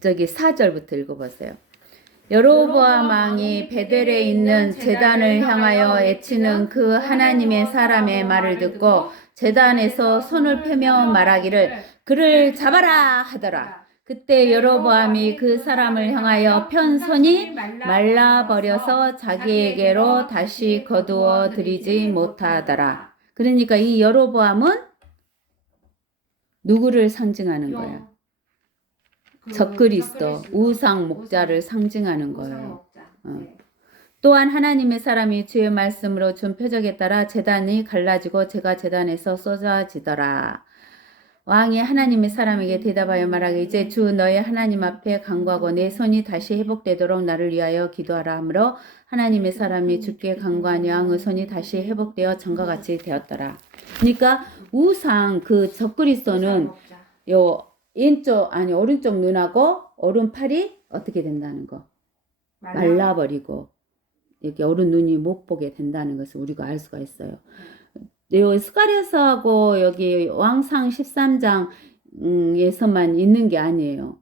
저기 4절부터 읽어보세요. 여로보암 왕이 베델에 있는 제단을 향하여 애치는 그 하나님의 사람의 말을 듣고 제단에서 손을 펴며 말하기를 그를 잡아라 하더라. 그때 여로보암이 그 사람을 향하여 편 손이 말라버려서 자기에게로 다시 거두어 들이지 못하더라. 그러니까 이 여로보암은 누구를 상징하는 거야? 적그리스도, 우상 목자를 상징하는 거예요. 또한 하나님의 사람이 주의 말씀으로 준 표적에 따라 제단이 갈라지고 제가 제단에서 쏟아지더라. 왕이 하나님의 사람에게 대답하여 말하기 이제 주 너의 하나님 앞에 간구하고 내 손이 다시 회복되도록 나를 위하여 기도하라 하므로 하나님의 사람이 주께 간구하니 왕의 손이 다시 회복되어 전과 같이 되었더라. 그러니까 우상 그 적그리스도는 요 오른쪽 눈하고 오른팔이 어떻게 된다는 거? 말라버리고 여기 오른 눈이 못 보게 된다는 것을 우리가 알 수가 있어요. 요 스가랴서하고 여기 왕상 13장에서만 있는 게 아니에요.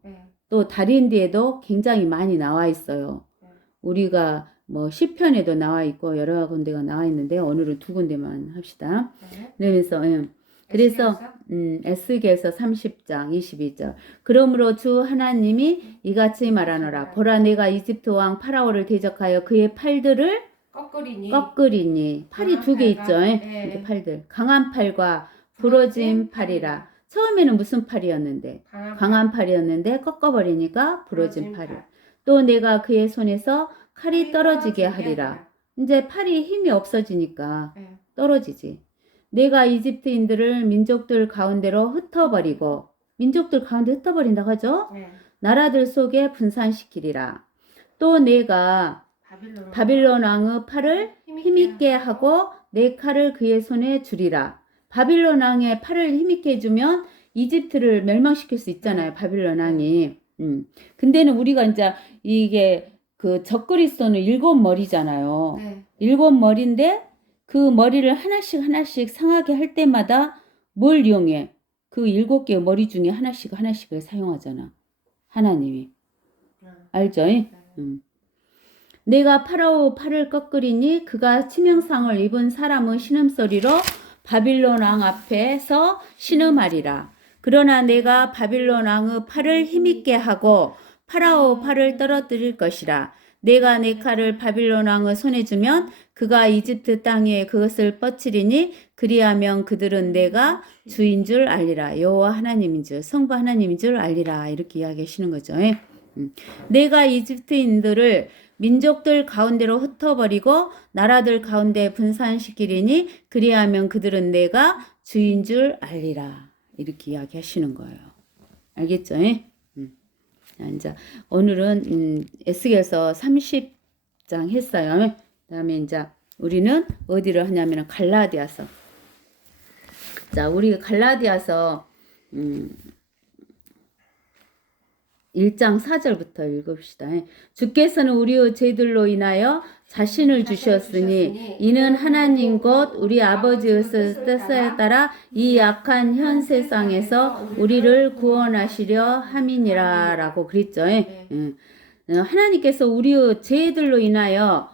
또 다른 데에도 굉장히 많이 나와 있어요. 우리가 뭐 시편에도 나와 있고 여러 군데가 나와 있는데 오늘은 두 군데만 합시다. 그래서 에스겔서 30장 22절 그러므로 주 하나님이 이같이 말하노라 보라 내가 이집트 왕 파라오를 대적하여 그의 팔들을 꺾으리니 팔이 두 개 있죠. 이렇게 팔들 강한 팔과 부러진 팔이라. 처음에는 무슨 팔이었는데 강한 팔이었는데 꺾어버리니까 부러진 팔이라. 또 내가 그의 손에서 칼이 떨어지게 하리라. 이제 팔이 힘이 없어지니까 떨어지지. 내가 이집트인들을 민족들 가운데로 흩어버리고 민족들 가운데 흩어버린다고 하죠. 나라들 속에 분산시키리라. 또 내가 바빌론 왕의 팔을 힘있게 하고 내 칼을 그의 손에 주리라. 바빌론 왕의 팔을 힘있게 해주면 이집트를 멸망시킬 수 있잖아요. 바빌론 왕이. 근데는 우리가 이제 이게 그 적그리스도는 7머리잖아요. 7머리인데 그 머리를 하나씩 상하게 할 때마다 뭘 이용해? 그 7개의 머리 중에 하나씩을 사용하잖아. 하나님이. 알죠? 내가 파라오 팔을 꺾으리니 그가 치명상을 입은 사람의 신음소리로 바빌론 왕 앞에서 신음하리라. 그러나 내가 바빌론 왕의 팔을 힘있게 하고 파라오 팔을 떨어뜨릴 것이라. 내가 내 칼을 바빌론 왕의 손에 주면 그가 이집트 땅에 그것을 뻗치리니 그리하면 그들은 내가 주인 줄 알리라. 여호와 하나님인 줄 성부 하나님인 줄 알리라. 이렇게 이야기하시는 거죠. 내가 이집트인들을 민족들 가운데로 흩어버리고 나라들 가운데 분산시키리니 그리하면 그들은 내가 주인 줄 알리라. 이렇게 이야기하시는 거예요. 알겠죠? 자, 이제 오늘은 에스겔서 30장 했어요. 그다음에 이제 우리는 어디를 하냐면 갈라디아서. 자, 우리 갈라디아서 1장 4절부터 읽읍시다. 주께서는 우리의 죄들로 인하여 자신을 주셨으니 이는 하나님 곧 우리 아버지의 뜻에 따라 이 약한 현 세상에서 우리를 구원하시려 함이니라 라고 그랬죠. 하나님께서 우리의 죄들로 인하여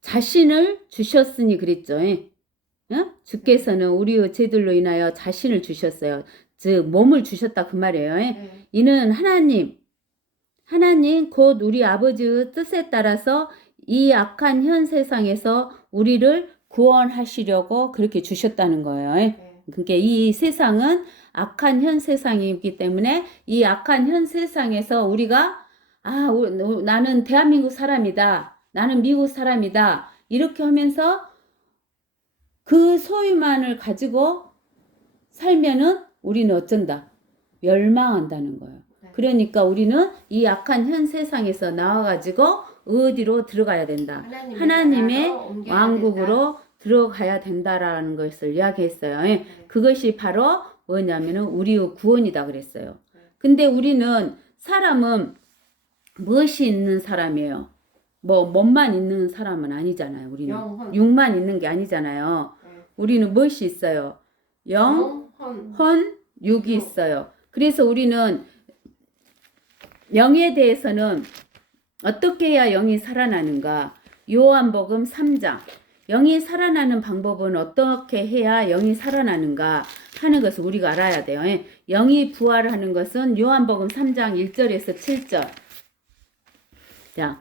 자신을 주셨으니 그랬죠. 주께서는 우리의 죄들로 인하여 자신을 주셨어요. 즉 몸을 주셨다 그 말이에요. 이는 하나님 곧 우리 아버지의 뜻에 따라서 이 악한 현 세상에서 우리를 구원하시려고 그렇게 주셨다는 거예요. 그러니까 이 세상은 악한 현 세상이기 때문에 이 악한 현 세상에서 우리가 나는 대한민국 사람이다. 나는 미국 사람이다. 이렇게 하면서 그 소유만을 가지고 살면은 우리는 어쩐다? 멸망한다는 거예요. 그러니까 우리는 이 악한 현 세상에서 나와가지고 어디로 들어가야 된다? 하나님의 왕국으로 들어가야 된다라는 것을 이야기했어요. 그것이 바로 뭐냐면은 우리의 구원이다 그랬어요. 근데 우리는 사람은 무엇이 있는 사람이에요? 뭐 몸만 있는 사람은 아니잖아요. 우리는 육만 있는 게 아니잖아요. 우리는 무엇이 있어요? 영, 혼, 육이 있어요. 그래서 우리는 영에 대해서는 어떻게 해야 영이 살아나는가? 요한복음 3장. 영이 살아나는 방법은 어떻게 해야 영이 살아나는가 하는 것을 우리가 알아야 돼요. 영이 부활하는 것은 요한복음 3장 1절에서 7절. 자,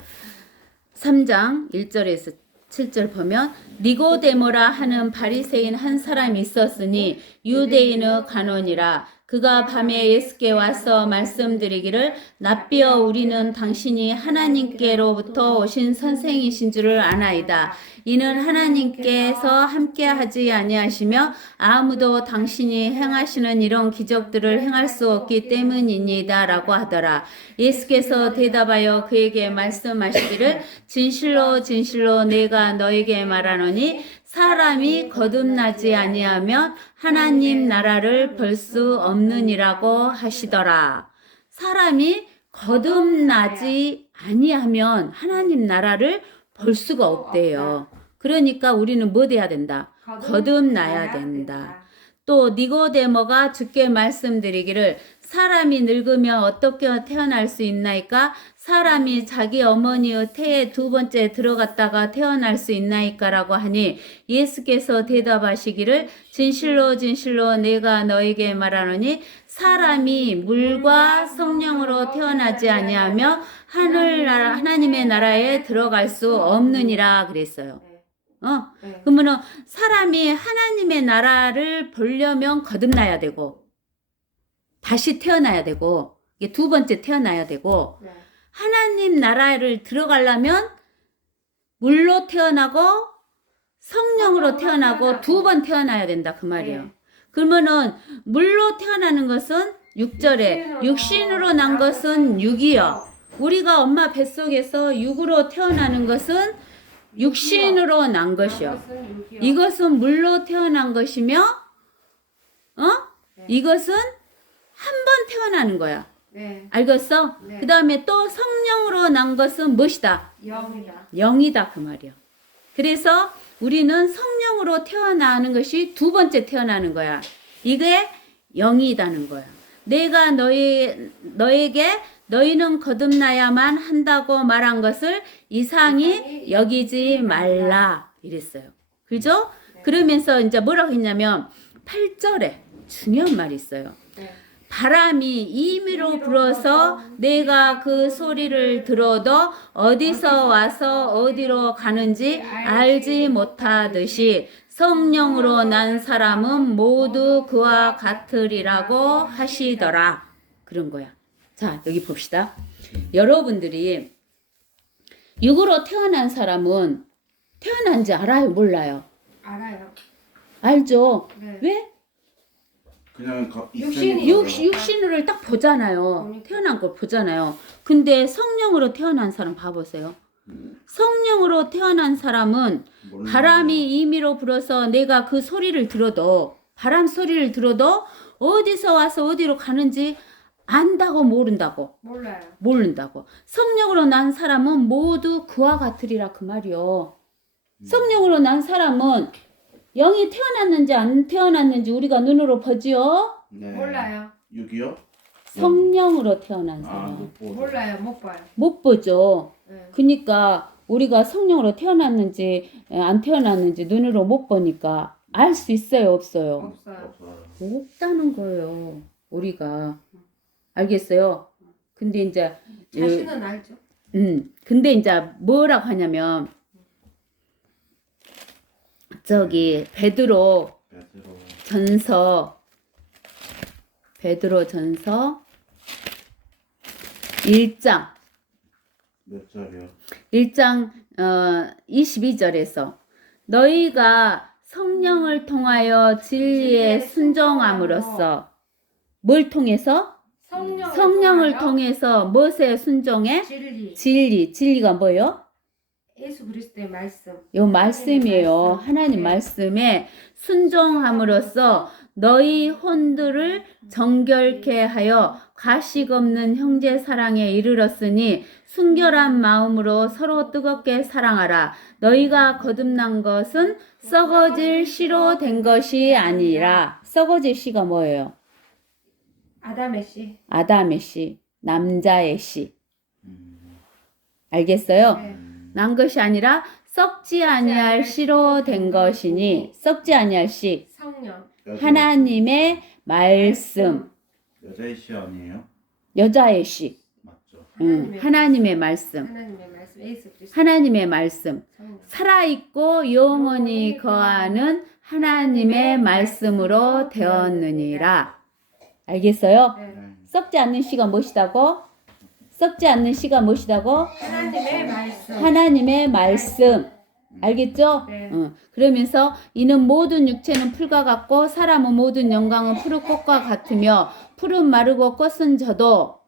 3장 1절에서 7절 보면 니고데모라 하는 바리새인 한 사람이 있었으니 유대인의 간원이라. 그가 밤에 예수께 와서 말씀드리기를 납비여 우리는 당신이 하나님께로부터 오신 선생이신 줄을 아나이다. 이는 하나님께서 함께하지 아니하시며 아무도 당신이 행하시는 이런 기적들을 행할 수 없기 때문이니다 라고 하더라. 예수께서 대답하여 그에게 말씀하시기를 진실로 진실로 내가 너에게 말하노니 사람이 거듭나지 아니하면 하나님 나라를 볼 수 없느니라고 하시더라. 사람이 거듭나지 아니하면 하나님 나라를 볼 수가 없대요. 그러니까 우리는 뭐 돼야 된다? 거듭나야 된다. 또 니고데모가 주께 말씀드리기를 사람이 늙으면 어떻게 태어날 수 있나이까? 사람이 자기 어머니의 태에 두 번째 들어갔다가 태어날 수 있나이까라고 하니 예수께서 대답하시기를 진실로 진실로 내가 너에게 말하노니 사람이 물과 성령으로 태어나지 아니하며 하늘나라 하나님의 나라에 들어갈 수 없느니라 그랬어요. 그러면은 사람이 하나님의 나라를 보려면 거듭나야 되고 다시 태어나야 되고 이게 두 번째 태어나야 되고 하나님 나라를 들어가려면 물로 태어나고 성령으로 태어나고 두 번 태어나야 된다 그 말이에요. 그러면은 물로 태어나는 것은 6절에 육신으로 난 것은 육이요. 우리가 엄마 뱃속에서 육으로 태어나는 것은 육신으로 난 것이요. 이것은 물로 태어난 것이며 이것은 한 번 태어나는 거야. 알겠어? 그 다음에 또 성령으로 난 것은 무엇이다? 영이다 그 말이야. 그래서 우리는 성령으로 태어나는 것이 두 번째 태어나는 거야. 이게 영이다는 거야. 내가 너에게 너희는 거듭나야만 한다고 말한 것을 이상히 여기지 말라 이랬어요. 그죠? 그러면서 이제 뭐라고 했냐면 8절에 중요한 말이 있어요. 바람이 임의로 불어서 내가 그 소리를 들어도 어디서 와서 어디로 가는지 알지 못하듯이 성령으로 난 사람은 모두 그와 같으리라고 하시더라. 그런 거야. 자, 여기 봅시다. 여러분들이 육으로 태어난 사람은 태어난지 알아요? 몰라요? 알아요. 알죠? 네. 왜? 그냥 육신이 육신을 딱 보잖아요. 그러니까. 태어난 걸 보잖아요. 근데 성령으로 태어난 사람 봐보세요. 성령으로 태어난 사람은 바람이 임의로 불어서 내가 그 소리를 들어도 바람 소리를 들어도 어디서 와서 어디로 가는지 안다고 모른다고. 성령으로 난 사람은 모두 그와 같으리라 그 말이요. 성령으로 난 사람은 영이 태어났는지 안 태어났는지 우리가 눈으로 보지요. 네. 몰라요. 6이요? 성령으로 태어난 아, 사람 못 보죠. 몰라요. 못 봐요. 못 보죠. 네. 그러니까 우리가 성령으로 태어났는지 안 태어났는지 눈으로 못 보니까 알 수 있어요, 없어요? 없어요. 없어요. 없다는 거예요. 우리가 알겠어요. 근데 이제 자신은 알죠. 근데 이제 뭐라고 하냐면 저기 베드로 베드로 전서 1장 몇 절이요? 1장 22절에서 너희가 성령을 통하여 진리에 순종함으로써 뭘 통해서? 성령을 통해서 무엇에 순종해? 진리가 뭐예요? 예수 그리스도의 말씀. 요 말씀이에요. 하나님 말씀에 순종함으로써 너희 혼들을 정결케 하여 가식 없는 형제 사랑에 이르렀으니 순결한 마음으로 서로 뜨겁게 사랑하라. 너희가 거듭난 것은 썩어질 씨로 된 것이 아니라. 썩어질 씨가 뭐예요? 아담의 씨, 남자의 씨. 알겠어요? 네. 난 것이 아니라 썩지 아니할 씨로 된 것이니. 썩지 아니할 씨, 성령. 하나님의 말씀. 여자의 시 아니에요? 여자의 씨, 맞죠? 하나님의 말씀. 하나님의 말씀. 예수 그리스도. 하나님의 말씀. 성령. 살아있고 영원히 거하는 하나님의 말씀으로 되었느니라. 알겠어요? 네. 네. 썩지 않는 씨가 무엇이다고? 썩지 않는 씨가 무엇이다고? 하나님의 말씀. 하나님의 말씀. 알겠죠? 네. 그러면서 이는 모든 육체는 풀과 같고 사람은 모든 영광은 푸른 꽃과 같으며 풀은 마르고 꽃은 져도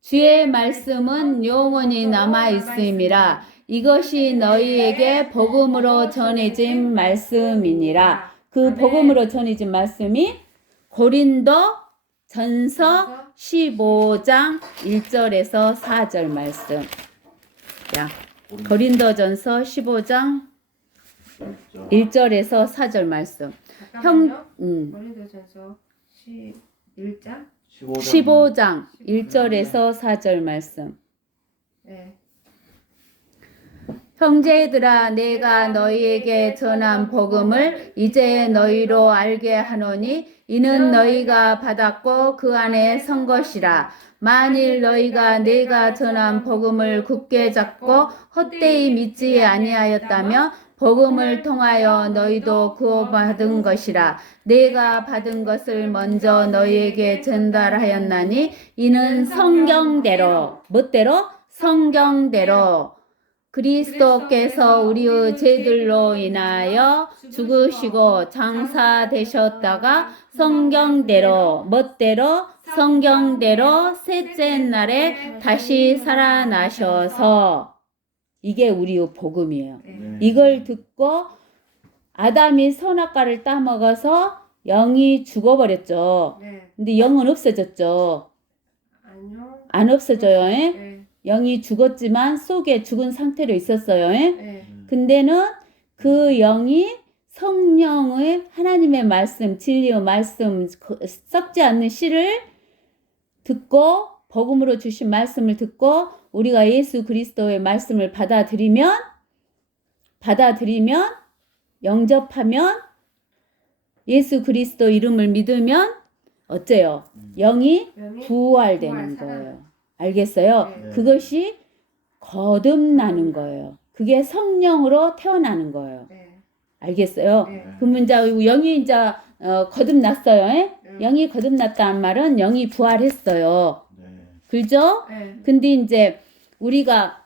주의 말씀은 영원히 남아 있음이라. 이것이 너희에게 복음으로 전해진 말씀이니라. 그 복음으로 전해진 말씀이 고린도 전서 15장 1절에서 4절 말씀. 야, 고린도전서 15장 1절에서 4절 말씀. 잠깐만요. 고린도전서 11장. 15장 1절에서 4절 말씀. 네. 형제들아, 내가 너희에게 전한 복음을 이제 너희로 알게 하노니 이는 너희가 받았고 그 안에 선 것이라. 만일 너희가 내가 전한 복음을 굳게 잡고 헛되이 믿지 아니하였다며 복음을 통하여 너희도 구원받은 것이라. 내가 받은 것을 먼저 너희에게 전달하였나니 이는 성경대로, 뭐대로? 성경대로 그리스도께서 우리의 죄들로 인하여 죽으시고 장사되셨다가 성경대로, 멋대로? 성경대로 셋째 날에 다시 살아나셔서. 이게 우리의 복음이에요. 네. 이걸 듣고 아담이 선악과를 따먹어서 영이 죽어버렸죠. 네. 근데 영은 없어졌죠. 아니요. 안 없어져요. 에? 네. 영이 죽었지만 속에 죽은 상태로 있었어요. 에? 네. 근데는 그 영이 성령의 하나님의 말씀, 진리의 말씀, 썩지 않는 씨를 듣고 복음으로 주신 말씀을 듣고 우리가 예수 그리스도의 말씀을 받아들이면 영접하면 예수 그리스도 이름을 믿으면 어째요? 영이 부활되는 거예요. 알겠어요? 네. 그것이 거듭나는 거예요. 그게 성령으로 태어나는 거예요. 네. 알겠어요? 네. 그러면 이제 영이 이제 거듭났어요. 에? 네. 영이 거듭났다는 말은 영이 부활했어요. 네. 그죠? 네. 근데 이제 우리가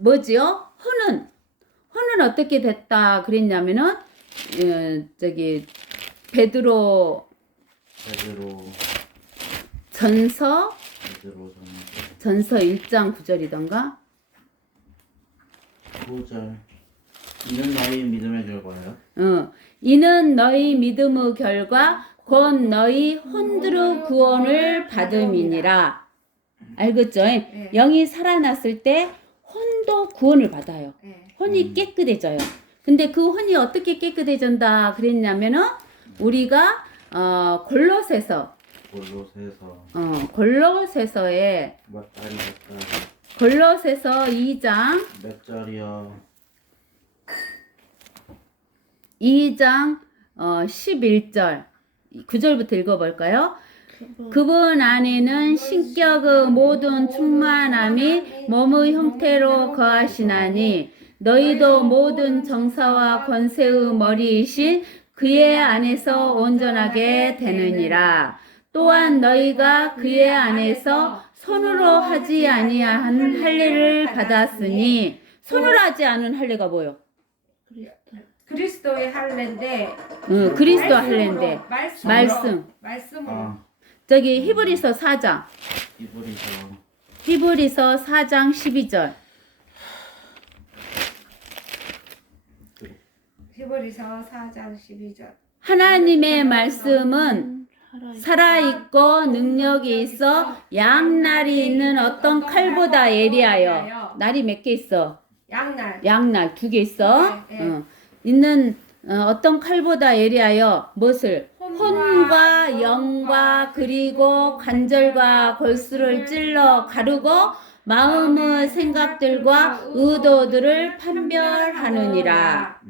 뭐지요? 혼은 어떻게 됐다 그랬냐면은 베드로 베드로 전서 전서 전서 1장 9절이던가? 9절. 이는 너희 믿음의 결과예요. 이는 너희 믿음의 결과 곧 너희 혼드르 구원을 받음이니라. 알겠죠? 네. 영이 살아났을 때 혼도 구원을 받아요. 네. 혼이 깨끗해져요. 근데 그 혼이 어떻게 깨끗해진다 그랬냐면은 우리가 골로새서 골로새서에 맞다리 골로새서 2장 몇 절이요? 2장 11절 9절부터 읽어볼까요? 그분 안에는 신격의 모든 충만함이 몸의 형태로 거하시나니 너희도 모든 정사와 권세의 머리이신 그의 안에서 온전하게 되느니라. 또한 너희가 그의 안에서 손으로 하지 아니한 할례를 받았으니 손으로 하지 않은 할례가 뭐요? 그리스도의 할례인데 그리스도 할례인데 말씀으로 저기 히브리서 4장 히브리서 4장 12절 히브리서 4장 12절 하나님의 말씀은 살아있고 능력이 있어 양날이 있는 어떤 칼보다 예리하여 날이 몇 개 있어? 양날 2개 있어. 네. 있는 어떤 칼보다 예리하여 무엇을? 혼과 영과 그리고 관절과 골수를 찔러 가르고 마음의 생각들과 의도들을 판별하느니라.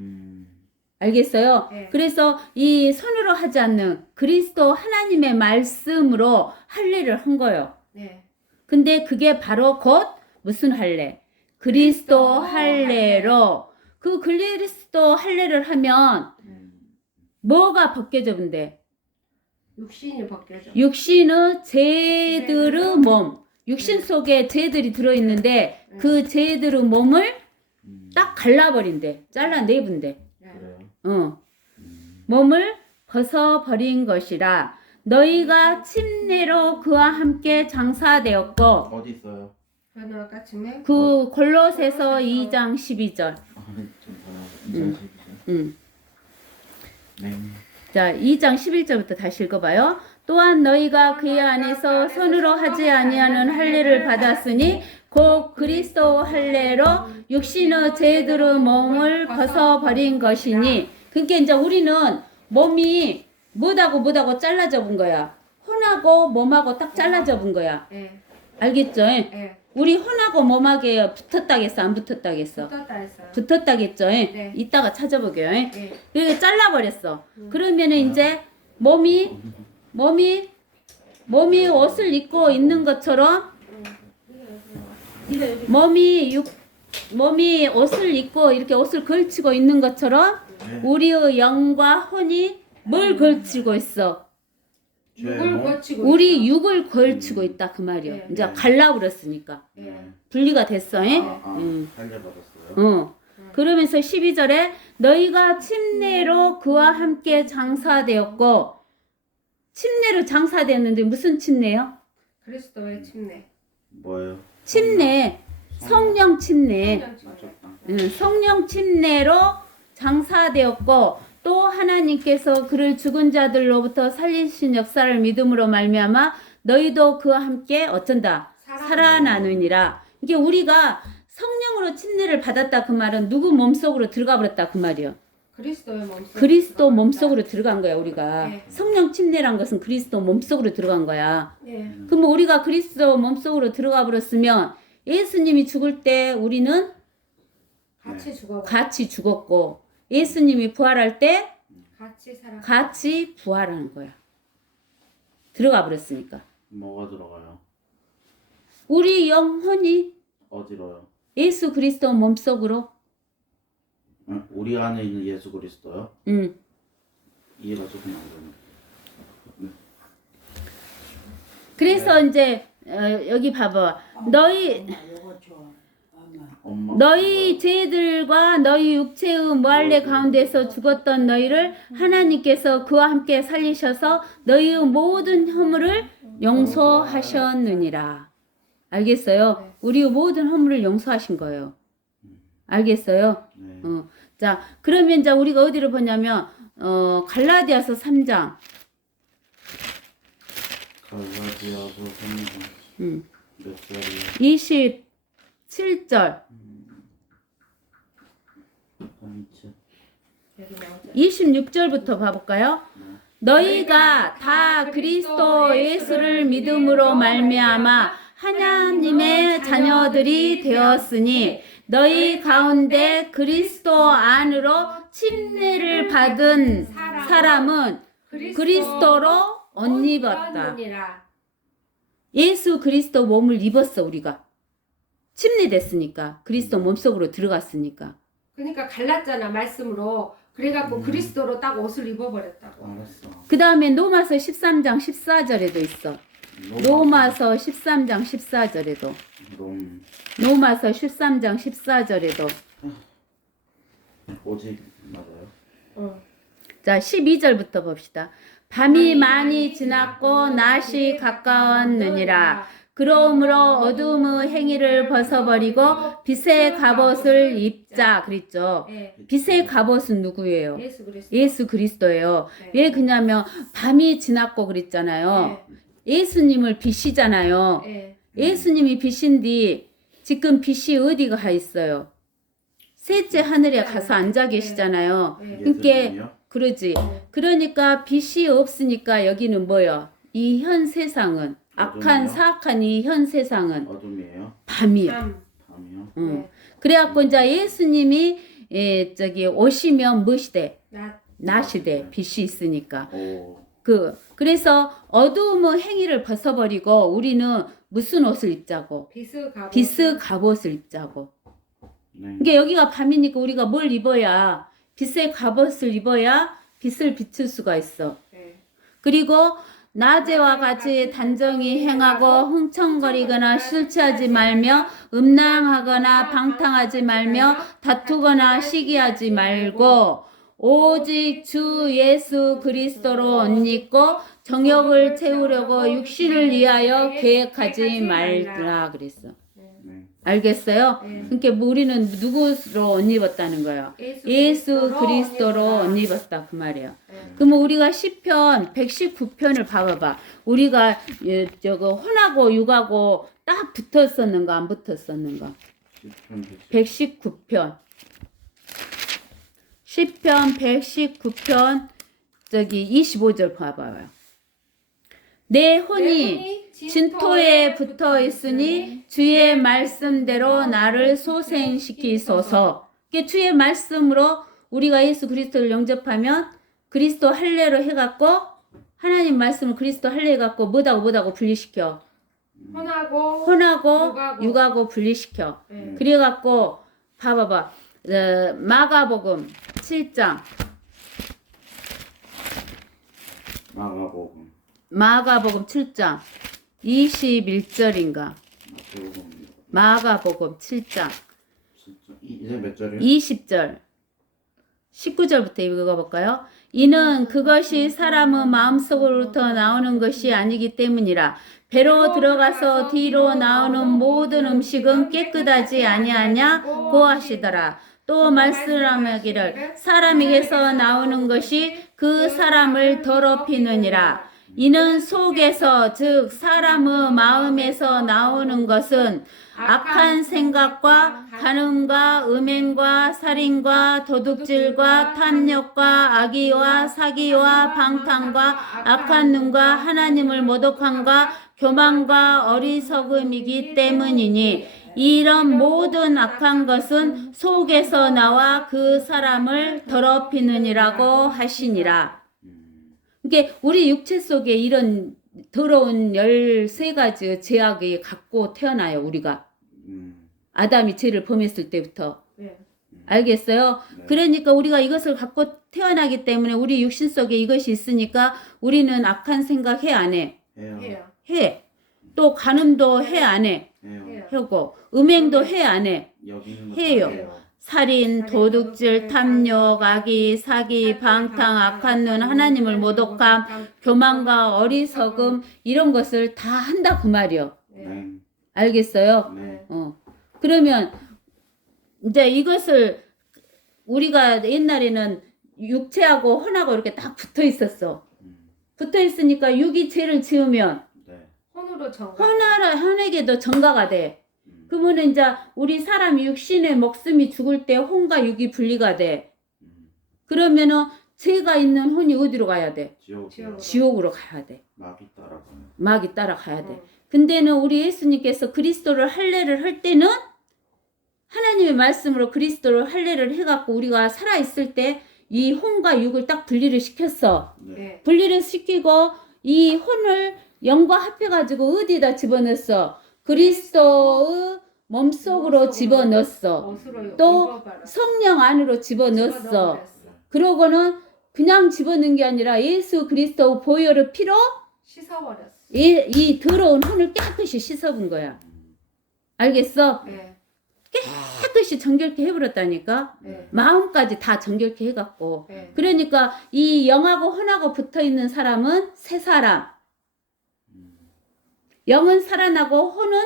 알겠어요? 네. 그래서 이 손으로 하지 않는 그리스도 하나님의 말씀으로 할례를 한 거예요. 네. 근데 그게 바로 곧 무슨 할례? 그리스도 할례로 그 그리스도 할례를 하면 뭐가 벗겨져 본대? 육신이 벗겨져. 육신의 죄들의 몸. 육신 속에 죄들이 들어있는데 그 죄들의 몸을 딱 갈라버린대. 잘라내본대. 그래요? 몸을 벗어버린 것이라. 너희가 침례로 그와 함께 장사되었고 어디 있어요? 저는 아까 쯤에 그 골로새서 2장 12절. 네. 자, 2장 11절부터 다시 읽어봐요. 또한 너희가 그의 안에서 손으로 하지 아니하는 할례를 받았으니 곧 그리스도 할례로 육신의 죄들의 몸을 벗어버린 것이니. 그러니까 이제 우리는 몸이 뭐하고 잘라져 본 거야. 혼하고 몸하고 딱 잘라져 본 거야. 네. 알겠죠? 네. 우리 혼하고 몸하게 붙었다겠어? 안 붙었다겠어? 붙었다 했어요. 붙었다겠죠? 네. 이따가 찾아보게요. 네. 그러니까 잘라버렸어. 그러면은 이제 몸이 옷을 입고 있는 것처럼 몸이 옷을 입고 이렇게 옷을 걸치고 있는 것처럼 우리의 영과 혼이 뭘 걸치고 있어? 육을 거치고 우리 육을 걸치고 있다 그 말이야. 네. 이제 갈라버렸으니까 네. 분리가 됐어. 살려받았어요? 그러면서 12절에 너희가 침례로 그와 함께 장사되었고 침례로 장사되었는데 무슨 침례요? 그리스도의 침례. 뭐예요? 침례 성령 침례. 성령 침례로 장사되었고 또 하나님께서 그를 죽은 자들로부터 살리신 역사를 믿음으로 말미암아 너희도 그와 함께 어쩐다 살아나느니라. 이게 우리가 성령으로 침례를 받았다 그 말은 누구 몸속으로 들어가 버렸다 그 말이요. 그리스도의 몸속. 그리스도 몸속으로 들어간 거야 우리가. 네. 성령 침례란 것은 그리스도 몸속으로 들어간 거야. 네. 그럼 우리가 그리스도 몸속으로 들어가 버렸으면 예수님이 죽을 때 우리는 같이 죽었고 예수님이 부활할 때 같이 부활하는 거야. 들어가 버렸으니까. 뭐가 들어가요? 우리 영혼이 어디로요? 예수 그리스도 몸속으로. 응? 우리 안에 있는 예수 그리스도요? 응. 이해가 조금 안 되네. 그래서 이제 여기 봐봐. 너희 너희 죄들과 너희 육체의 무할례 가운데서 죽었던 너희를 하나님께서 그와 함께 살리셔서 너희의 모든 허물을 용서하셨느니라. 알겠어요? 우리의 모든 허물을 용서하신 거예요. 알겠어요? 네. 자, 그러면 이제 우리가 어디를 보냐면 갈라디아서 3장. 갈라디아서 3장 몇 절이요? 27절. 26절부터 봐볼까요? 너희가 다 그리스도 예수를 믿음으로 말미암아 하나님의 자녀들이 되었으니 너희 가운데 그리스도 안으로 침례를 받은 사람은 그리스도로 옷 입었다. 예수 그리스도 몸을 입었어. 우리가 침례됐으니까 그리스도 몸속으로 들어갔으니까. 그러니까 갈랐잖아 말씀으로. 그래갖고 그리스도로 딱 옷을 입어버렸다고. 알았어. 그 다음에 로마서 13장 14절에도 있어. 로마서 13장 14절에도. 로마서 13장 14절에도. 오직 맞아요. 자, 12절부터 봅시다. 밤이 많이 지났고 낮이 가까웠느니라. 그러므로 어둠의 행위를 벗어버리고 빛의 갑옷을 입자 그랬죠. 네. 빛의 갑옷은 누구예요? 예수 그리스도. 예수 그리스도예요. 네. 왜 그러냐면 밤이 지났고 그랬잖아요. 예수님을 빛이잖아요. 네. 예수님이 빛인데 지금 빛이 어디가 가 있어요? 셋째 하늘에 가서 앉아 계시잖아요. 네. 그러니까 그러지. 그러니까 빛이 없으니까 여기는 뭐요? 이 현 세상은 악한 어둠이요? 사악한 이 현 세상은 어둠이에요? 밤이요. 밤이요? 네. 그래갖고 이제 예수님이 오시면 무엇이 돼? 낮이 돼. 빛이 있으니까. 오. 그래서 어두움의 행위를 벗어버리고 우리는 무슨 옷을 입자고? 빛의 갑옷을 입자고. 네. 그러니까 여기가 밤이니까 우리가 뭘 입어야 빛의 갑옷을 입어야 빛을 비출 수가 있어. 네. 그리고 낮에와 같이 단정히 행하고 흥청거리거나 실취하지 말며 음란하거나 방탕하지 말며 다투거나 시기하지 말고 오직 주 예수 그리스도로 옷 입고 정욕을 채우려고 육신을 위하여 계획하지 말라 그랬어. 네. 알겠어요? 네. 그러니까 우리는 누구로 옷 입었다는 거예요? 예수 그리스도로 옷 입었다 그 말이에요. 네. 그러면 우리가 시편 119편을 봐봐봐. 우리가 저거 혼하고 육하고 딱 붙었었는가 안 붙었었는가? 119편. 시편 119편 저기 25절 봐봐요. 내 혼이 진토에 붙어 있으니 주의 말씀대로 나를 소생시키소서. 주의 말씀으로 우리가 예수 그리스도를 영접하면 그리스도 할례로 해갖고 하나님 말씀을 그리스도 할례 해갖고 뭐다고 분리시켜. 혼하고 육하고 분리시켜. 네. 그래갖고 봐봐봐. 마가복음 7장. 마가복음 7장 21절인가. 마가복음 7장 이제 몇 절이요? 20절 19절부터 읽어볼까요? 이는 그것이 사람의 마음속으로부터 나오는 것이 아니기 때문이라. 배로 들어가서 뒤로 나오는 모든 음식은 깨끗하지 아니하냐 고하시더라. 또 말씀하기를 사람에게서 나오는 것이 그 사람을 더럽히느니라. 이는 속에서 즉 사람의 마음에서 나오는 것은 악한 생각과 간음과 음행과 살인과 도둑질과 탐욕과 악의와 사기와 방탕과 악한 눈과 하나님을 모독함과 교만과 어리석음이기 때문이니 이런 모든 악한 것은 속에서 나와 그 사람을 더럽히느니라고 하시니라. 그러니까 우리 육체 속에 이런 더러운 13가지 죄악이 갖고 태어나요. 우리가 아담이 죄를 범했을 때부터. 네. 알겠어요? 네. 그러니까 우리가 이것을 갖고 태어나기 때문에 우리 육신 속에 이것이 있으니까 우리는 악한 생각 해 안 해? 해요. 해요. 해. 또 간음도 해 안 해? 해요. 하고 음행도 해 안 해? 여기는 해요. 살인, 도둑질, 탐욕, 악의, 사기, 방탕, 악한 눈, 하나님을 모독함, 교만과 어리석음 이런 것을 다 한다 그 말이요. 네. 알겠어요? 네. 그러면 이제 이것을 우리가 옛날에는 육체하고 혼하고 이렇게 딱 붙어 있었어. 붙어 있으니까 육이 죄를 지으면 네. 혼으로 정가. 혼에게도 전가가 돼. 그러면 이제 우리 사람 육신의 목숨이 죽을 때 혼과 육이 분리가 돼. 그러면은 죄가 있는 혼이 어디로 가야 돼? 지옥. 지옥으로 가야 돼. 마귀 따라가요. 마귀 따라가야 돼. 근데는 우리 예수님께서 그리스도를 할례를 할 때는 하나님의 말씀으로 그리스도를 할례를 해갖고 우리가 살아있을 때 이 혼과 육을 딱 분리를 시켰어. 네. 네. 분리를 시키고 이 혼을 영과 합해가지고 어디다 집어넣었어? 그리스도의 몸속으로 집어넣었어. 옷으로 또 입어봐라. 성령 안으로 집어넣었어. 집어넣어버렸어. 그러고는 그냥 집어넣은 게 아니라 예수 그리스도 보혈의 피로 씻어버렸어. 이 더러운 혼을 깨끗이 씻어본 거야. 알겠어? 네. 깨끗이 정결케 해버렸다니까. 네. 마음까지 다 정결케 해갖고. 네. 그러니까 이 영하고 혼하고 붙어있는 사람은 새 사람. 영은 살아나고 혼은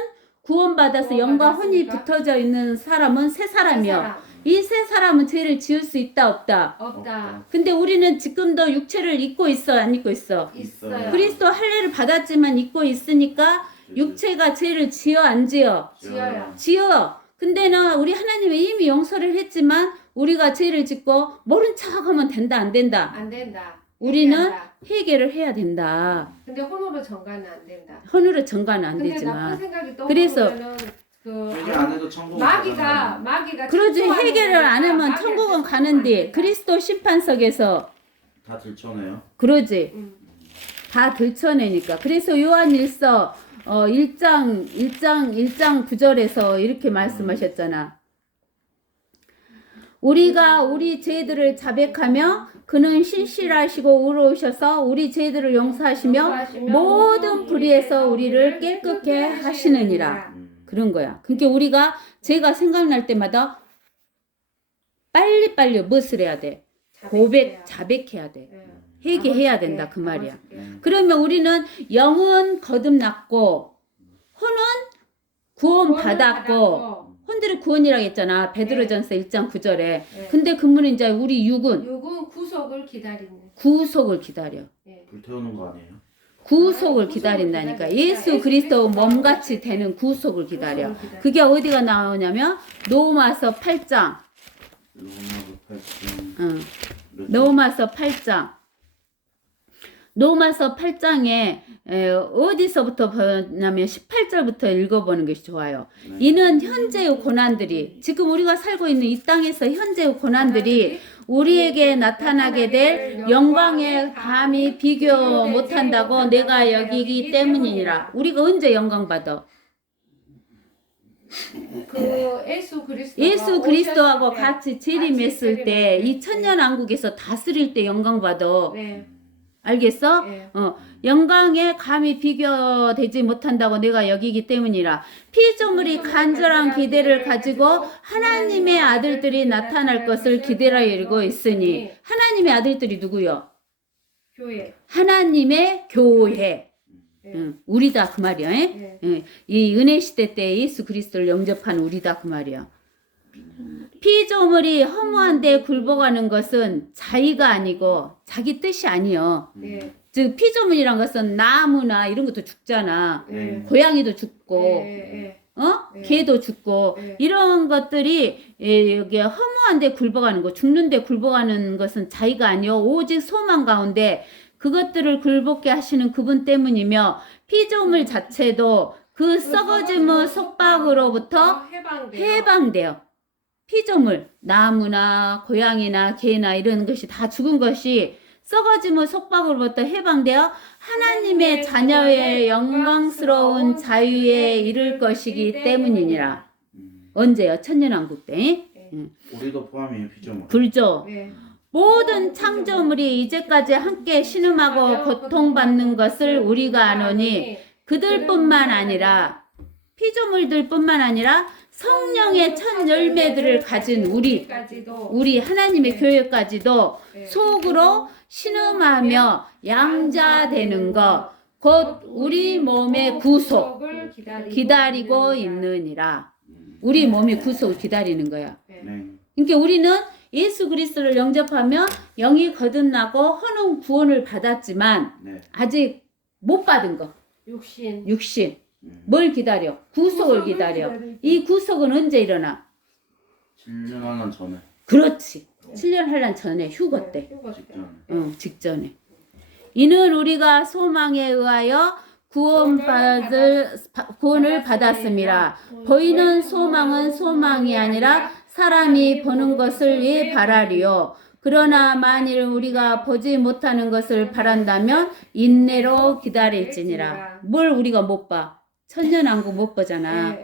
구원받아서 영과 혼이 구원받았으니까. 붙어져 있는 사람은 새 사람이요. 사람. 이 새 사람은 죄를 지을 수 있다 없다. 없다. 근데 우리는 지금도 육체를 입고 있어 안 입고 있어? 있어요. 그리스도 할례를 받았지만 입고 있으니까 육체가 죄를 지어 안 지어? 지어요. 지어. 근데는 우리 하나님이 이미 용서를 했지만 우리가 죄를 짓고 모른 척하면 된다 안 된다? 안 된다. 우리는 회개한다. 회개를 해야 된다. 근데 혼으로 정가는 안 된다. 혼으로 정가는 안 근데 나쁜 되지만. 생각이 그래서 떠오르면은 그 회개 안 해도 천국 마귀가 그러지 창조하는 회개를 안 거니까 하면 마귀한테 천국은 창조하면 가는데 안 된다. 그리스도 심판석에서 다 들춰내요. 그러지 음. 다 들춰내니까. 그래서 요한일서 1장 9절에서 이렇게 말씀하셨잖아. 우리가 우리 죄들을 자백하며 그는 신실하시고 의로우셔서 우리 죄들을 용서하시며 모든 불의에서 우리를 깨끗게 하시느니라. 그런 거야. 그러니까 우리가 죄가 생각날 때마다 빨리빨리 무엇을 해야 돼? 자백해야 돼. 네. 회개해야 된다 그 말이야. 아버지께. 그러면 우리는 영은 거듭났고 혼은 구원받았고 혼들의 구원이라고 했잖아. 베드로전서 1장 9절에. 네. 근데 그러면 이제 우리 육은 구속을 기다리는. 구속을 기다려. 네. 불태우는 거 아니에요? 구속을 기다린다니까. 예수 그리스도 몸같이 되는 구속을 기다려. 그게 어디가 나오냐면 로마서 8장. 로마서 8장. 응. 로마서 8장. 로마서 8장에 어디서부터 보냐면 18절부터 읽어보는 것이 좋아요. 네. 이는 현재의 고난들이 지금 우리가 살고 있는 이 땅에서 현재의 고난들이 우리에게 나타나게 될 영광에 감히 비교 못한다고 내가 여기기 때문이니라. 우리가 언제 영광 받아? 그 예수 그리스도하고 같이 재림했을 때 이 천년왕국에서 다스릴 때 영광 받아. 네. 알겠어? 네. 영광에 감히 비교되지 못한다고 내가 여기기 때문이라. 피조물이 간절한 기대를 가지고 하나님의 아들들이 나타날 것을 기다리고 있으니 하나님의 아들들이 누구요? 교회. 하나님의 교회. 네. 우리다 그 말이야. 네. 이 은혜 시대 때 예수 그리스도를 영접한 우리다 그 말이야. 피조물이 허무한 데 굴복하는 것은 자의가 아니고 자기 뜻이 아니요. 네. 즉 피조물이란 것은 나무나 이런 것도 죽잖아. 네. 고양이도 죽고 네. 네. 개도 죽고 네. 이런 것들이 여기 허무한 데 굴복하는 거, 죽는 데 굴복하는 것은 자의가 아니요 오직 소망 가운데 그것들을 굴복게 하시는 그분 때문이며 피조물 자체도 그 썩어짐의 속박으로부터 해방돼요. 피조물, 나무나 고양이나 개나 이런 것이 다 죽은 것이 썩어짐의 속박으로부터 해방되어 하나님의 자녀의 영광스러운 자유에 이를 것이기 때문이니라. 언제요? 천년왕국 때. 우리도 포함이에요, 피조물. 불조. 네. 모든 창조물이 이제까지 함께 신음하고 고통받는 것을 우리가 아노니 그들뿐만 아니라 피조물들뿐만 아니라 성령의 첫 열매들을 가진 우리 하나님의 교회까지도 속으로 신음하며 양자되는 것 곧 우리 몸의 구속을 기다리고 있느니라. 우리 몸의 구속을 기다리는 거야. 네. 그러니까 우리는 예수 그리스도를 영접하며 영이 거듭나고 헌은 구원을 받았지만 네. 아직 못 받은 거. 육신. 뭘 기다려? 구속을 기다려. 이 구속은 언제 일어나? 7년 하는 전에. 그렇지. 7년 한란 전에 휴거 때. 직전에. 직전에. 이는 우리가 소망에 의하여 구원을 받았습니다. 보이는 소망은 소망이 아니라 사람이 보는 것을 왜 바라리요? 그러나 만일 우리가 보지 못하는 것을 바란다면 인내로 기다릴지니라. 뭘 우리가 못 봐? 천년왕국 못 보잖아.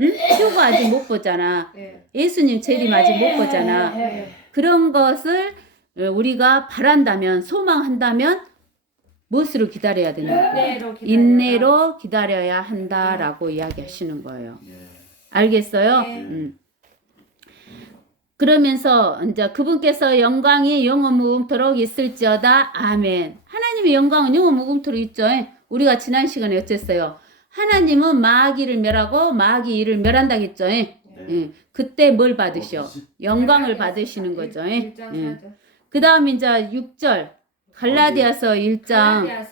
응? 휴거 아직 못 보잖아. 예수님 재림 아직 못 보잖아. 그런 것을 우리가 바란다면, 소망한다면 무엇으로 기다려야 되나? 인내로 기다려야 한다라고 이야기하시는 거예요. 알겠어요? 그러면서 이제 그분께서 영광이 영원 무궁토록 있을지어다. 아멘. 하나님의 영광은 영원 무궁토록 있죠. 우리가 지난 시간에 어쨌어요? 하나님은 마귀를 멸하고 마귀 일을 멸한다 했죠. 그때 뭘 받으셔? 영광을 받으시는 거죠. 그 다음 이제 6절 갈라디아서 1장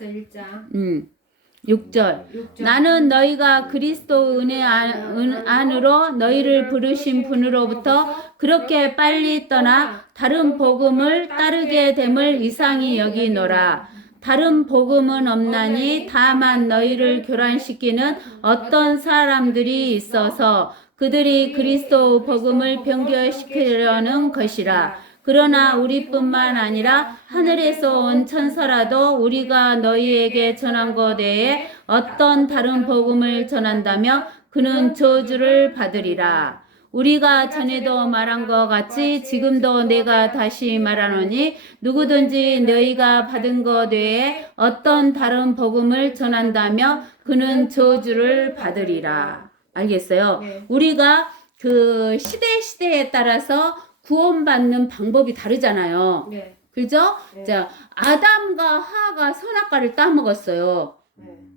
6절 나는 너희가 그리스도 은혜 안으로 너희를 부르신 분으로부터 그렇게 빨리 떠나 다른 복음을 따르게 됨을 이상히 여기노라. 다른 복음은 없나니 다만 너희를 교란시키는 어떤 사람들이 있어서 그들이 그리스도 복음을 변교시키려는 것이라. 그러나 우리뿐만 아니라 하늘에서 온 천사라도 우리가 너희에게 전한 것 외에 어떤 다른 복음을 전한다며 그는 저주를 받으리라. 우리가 전에도 말한 것 같이 지금도 내가 다시 말하노니 누구든지 너희가 받은 것 외에 어떤 다른 복음을 전한다며 그는 저주를 받으리라. 알겠어요? 우리가 그 시대에 따라서 구원받는 방법이 다르잖아요. 그죠? 자, 아담과 하와가 선악과를 따먹었어요.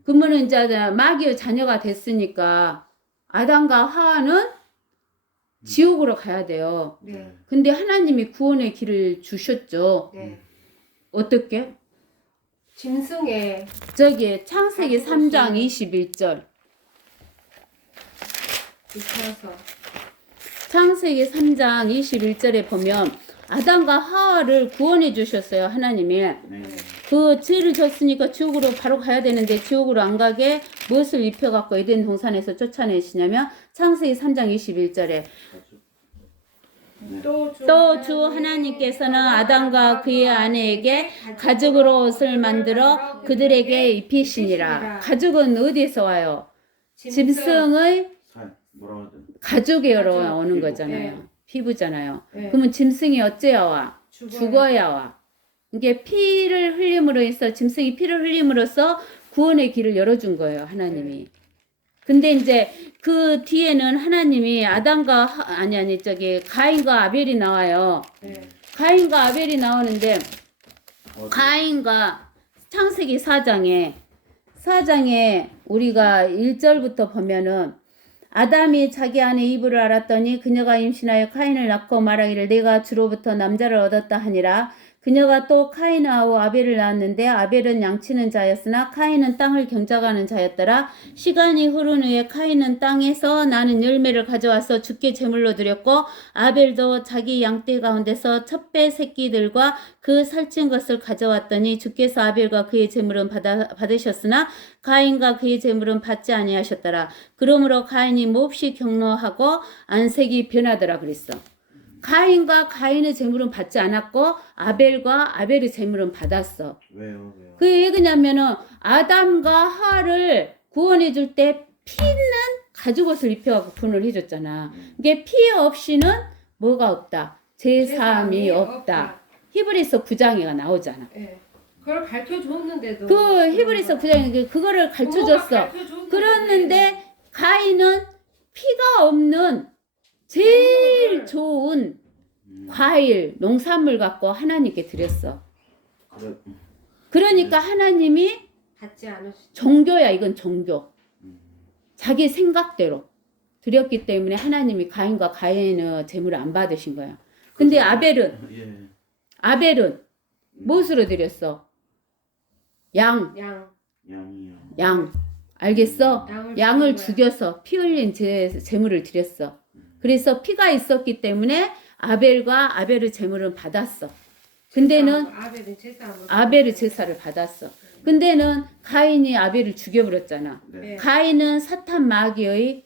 그러면은 이제 마귀의 자녀가 됐으니까 아담과 하와는 지옥으로 가야 돼요. 근데 하나님이 구원의 길을 주셨죠. 어떻게? 짐승의 저기 창세기 3장 21절. 창세기 3장 21절에 보면 아담과 하와를 구원해 주셨어요. 하나님이. 그 죄를 졌으니까 지옥으로 바로 가야 되는데 지옥으로 안 가게 무엇을 입혀갖고 에덴 동산에서 쫓아내시냐면 창세기 3장 21절에 또 주 하나님께서는 아담과 그의 아내에게 가죽으로 옷을 만들어 그들에게 입히시니라. 가죽은 어디에서 와요? 짐승의 가죽에로 오는 거잖아요. 피부잖아요. 그러면 짐승이 어째야 와? 죽어야 와. 이게 피를 흘림으로 해서 짐승이 피를 흘림으로써 구원의 길을 열어준 거예요. 하나님이. 근데 이제 그 뒤에는 하나님이 아담과 가인과 아벨이 나와요. 가인과 아벨이 나오는데 가인과 창세기 4장에 우리가 1절부터 보면은 아담이 자기 아내 이브를 알았더니 그녀가 임신하여 카인을 낳고 말하기를 내가 주로부터 남자를 얻었다 하니라. 그녀가 또 카인하고 아벨을 낳았는데 아벨은 양치는 자였으나 카인은 땅을 경작하는 자였더라. 시간이 흐른 후에 카인은 땅에서 나는 열매를 가져와서 주께 제물로 드렸고 아벨도 자기 양떼 가운데서 첩배 새끼들과 그 살찐 것을 가져왔더니 주께서 아벨과 그의 제물은 받으셨으나 가인과 그의 제물은 받지 아니하셨더라. 그러므로 가인이 몹시 경노하고 안색이 변하더라 그랬어. 가인과 가인의 제물은 받지 않았고 아벨과 아벨의 제물은 받았어. 왜요? 그게 왜 그러냐면은 아담과 하와를 구원해 줄 때 피 있는 가죽옷을 입혀갖고 구원을 해줬잖아. 이게 피 없이는 뭐가 없다? 제사함이 없다. 히브리서 9장에가 나오잖아. 그걸 가르쳐 줬는데도 그 히브리서 9장에 그거를 가르쳐 줬어. 그랬는데 가인은 피가 없는 제일 좋은 과일, 농산물 갖고 하나님께 드렸어. 그래. 그러니까 하나님이 받지 않으시. 종교야, 이건 종교. 음. 자기 생각대로 드렸기 때문에 하나님이 가인과 가인의 제물을 안 받으신 거야. 근데 아벨은 예. 무엇으로 드렸어? 양. 양이요. 양. 알겠어? 양을 드린 거야. 죽여서 피 흘린 제물을 드렸어. 그래서 피가 있었기 때문에 아벨의 제물은 받았어. 근데는 아벨의 제사를 받았어. 근데는 가인이 아벨을 죽여버렸잖아. 네. 가인은 사탄 마귀의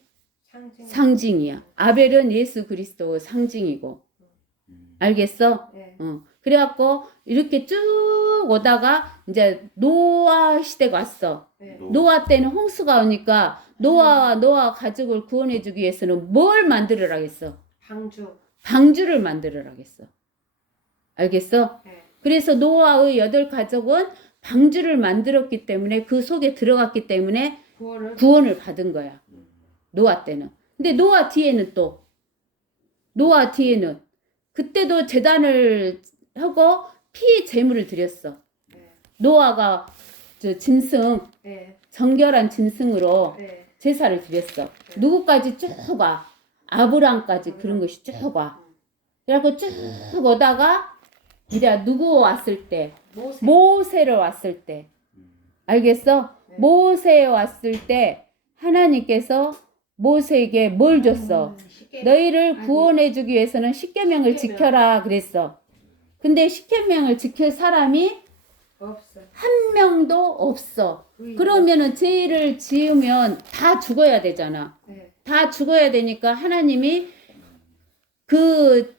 상징이야. 아벨은 예수 그리스도의 상징이고. 알겠어? 네. 그래갖고 이렇게 쭉 오다가 이제 노아 시대가 왔어. 네. 노아 때는 홍수가 오니까 노아 가족을 구원해주기 위해서는 뭘 만들으라겠어? 방주를 만들으라겠어. 알겠어? 네. 그래서 노아의 8가족은 방주를 만들었기 때문에 그 속에 들어갔기 때문에 구원을 받은 거야. 노아 때는. 근데 노아 뒤에는 그때도 제단을 하고 피 제물을 드렸어. 네. 노아가 짐승 네. 정결한 짐승으로 네. 제사를 드렸어. 누구까지 쭉 와. 아브람까지 그런 것이 쭉 와. 그래갖고 쭉 오다가 이제 누구 왔을 때 모세를 왔을 때 알겠어? 네. 모세에 왔을 때 하나님께서 모세에게 뭘 줬어? 너희를 구원해주기 위해서는 십계명을 지켜라 그랬어. 근데 십계명을 지킬 사람이 없어. 한 명도 없어. 그러면은 죄를 지으면 다 죽어야 되잖아. 네. 다 죽어야 되니까 하나님이 그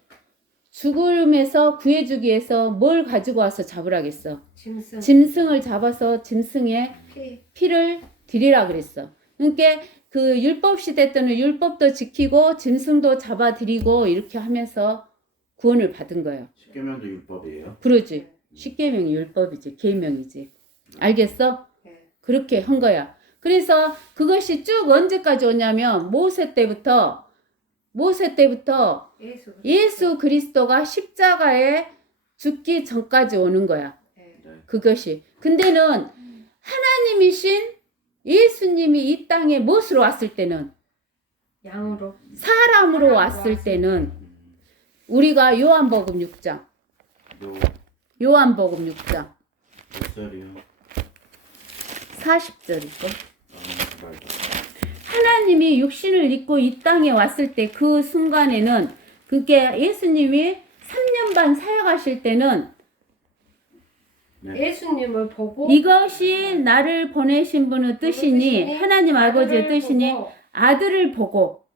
죽음에서 구해주기 위해서 뭘 가지고 와서 잡으라겠어? 짐승을 잡아서 짐승의 피를 드리라 그랬어. 그러니까 그 율법 시대 때는 율법도 지키고 짐승도 잡아드리고 이렇게 하면서 구원을 받은 거예요. 십계명도 율법이에요? 그러지. 십계명이 율법이지. 계명이지. 알겠어? 네. 그렇게 한 거야. 그래서 그것이 쭉 언제까지 오냐면 모세 때부터 예수 그리스도가 십자가에 죽기 전까지 오는 거야. 네. 그것이. 근데는 하나님이신 예수님이 이 땅에 무엇으로 왔을 때는 양으로 사람으로 왔을 때는 우리가 요한복음 6장 요한복음 6장 몇 살이요? 40절이고 하나님이 육신을 입고 이 땅에 왔을 때 그 순간에는 그게 예수님이 3년 반 사역하실 때는 네. 예수님을 보고 이것이 나를 보내신 분의 뜻이니 하나님 아버지의 뜻이니 보고, 아들을 보고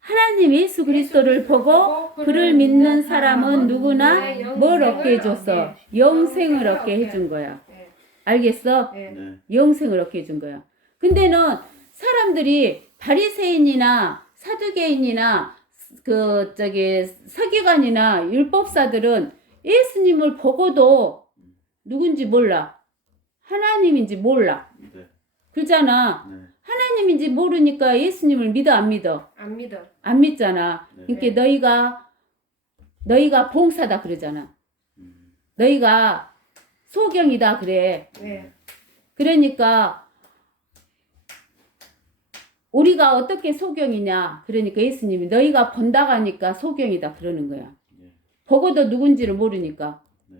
하나님 예수 그리스도를 보고 그를 믿는 사람은 누구나 뭘 얻게 해줬어? 영생을 얻게 해준 거야. 네. 알겠어? 네. 영생을 얻게 해준 거야. 근데는 사람들이 바리새인이나 사두개인이나 서기관이나 율법사들은 예수님을 보고도 누군지 몰라. 하나님인지 몰라. 네. 그러잖아. 네. 하나님인지 모르니까 예수님을 믿어 안 믿어? 안 믿어. 안 믿잖아. 네. 그러니까 너희가 봉사다 그러잖아. 너희가 소경이다 그래. 네. 그러니까 우리가 어떻게 소경이냐? 그러니까 예수님이 너희가 본다 가니까 소경이다 그러는 거야. 네. 보고도 누군지를 모르니까. 네.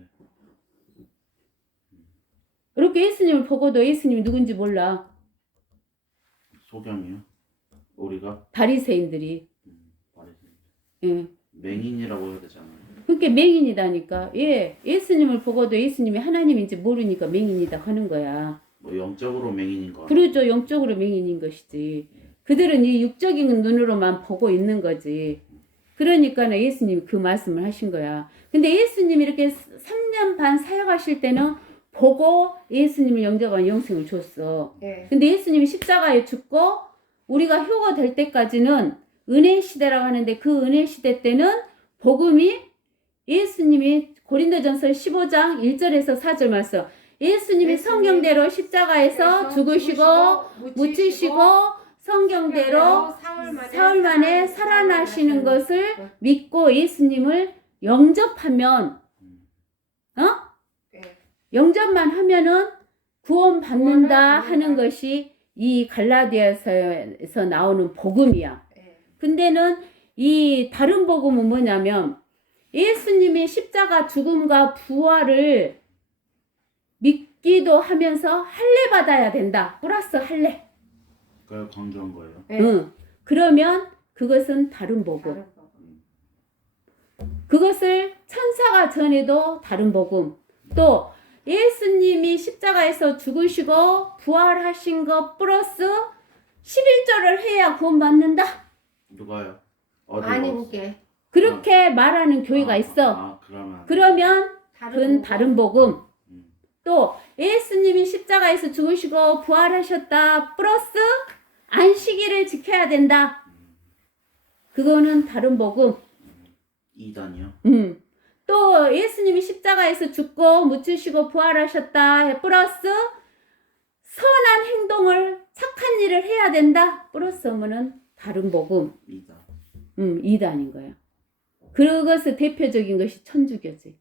이렇게 예수님을 보고도 예수님이 누군지 몰라. 소경이요? 우리가? 바리새인들이. 바리새인. 예. 맹인이라고 해야 되잖아요. 그러니까 맹인이다니까. 예. 예수님을 보고도 예수님이 하나님인지 모르니까 맹인이다 하는 거야. 뭐 영적으로 맹인인 거. 그러죠. 영적으로 맹인인 것이지. 그들은 이 육적인 눈으로만 보고 있는 거지. 그러니까 예수님이 그 말씀을 하신 거야. 근데 예수님이 이렇게 3년 반 사역하실 때는 보고 예수님을 영접한 영생을 줬어. 네. 근데 예수님이 십자가에 죽고 우리가 효가 될 때까지는 은혜 시대라고 하는데 그 은혜 시대 때는 복음이 예수님이 고린도전서 15장 1절에서 4절 말씀. 예수님이 성경대로 십자가에서 죽으시고 묻히시고 성경대로 사흘 만에 살아나시는 것을 믿고 예수님을 영접하면 영접만 하면은 구원 받는다 하는 것이 이 갈라디아서에서 나오는 복음이야. 근데는 이 다른 복음은 뭐냐면 예수님이 십자가 죽음과 부활을 믿기도 하면서 할례 받아야 된다. 플러스 할례. 그걸 강조한 거예요. 응. 그러면 그것은 다른 복음. 그것을 천사가 전해도 다른 복음. 또 예수님이 십자가에서 죽으시고 부활하신 것 플러스 11절을 해야 구원받는다. 누가요? 어디 아님께 그렇게 말하는 교회가 있어. 그러면 그건 다른 복음. 또 예수님이 십자가에서 죽으시고 부활하셨다 플러스 안식일을 지켜야 된다. 그거는 다른 복음. 2단이요? 또 예수님이 십자가에서 죽고 묻히시고 부활하셨다 플러스 선한 행동을 착한 일을 해야 된다 플러스 하면은 다른 복음. 2단. 2단인 거야. 그것의 대표적인 것이 천주교지.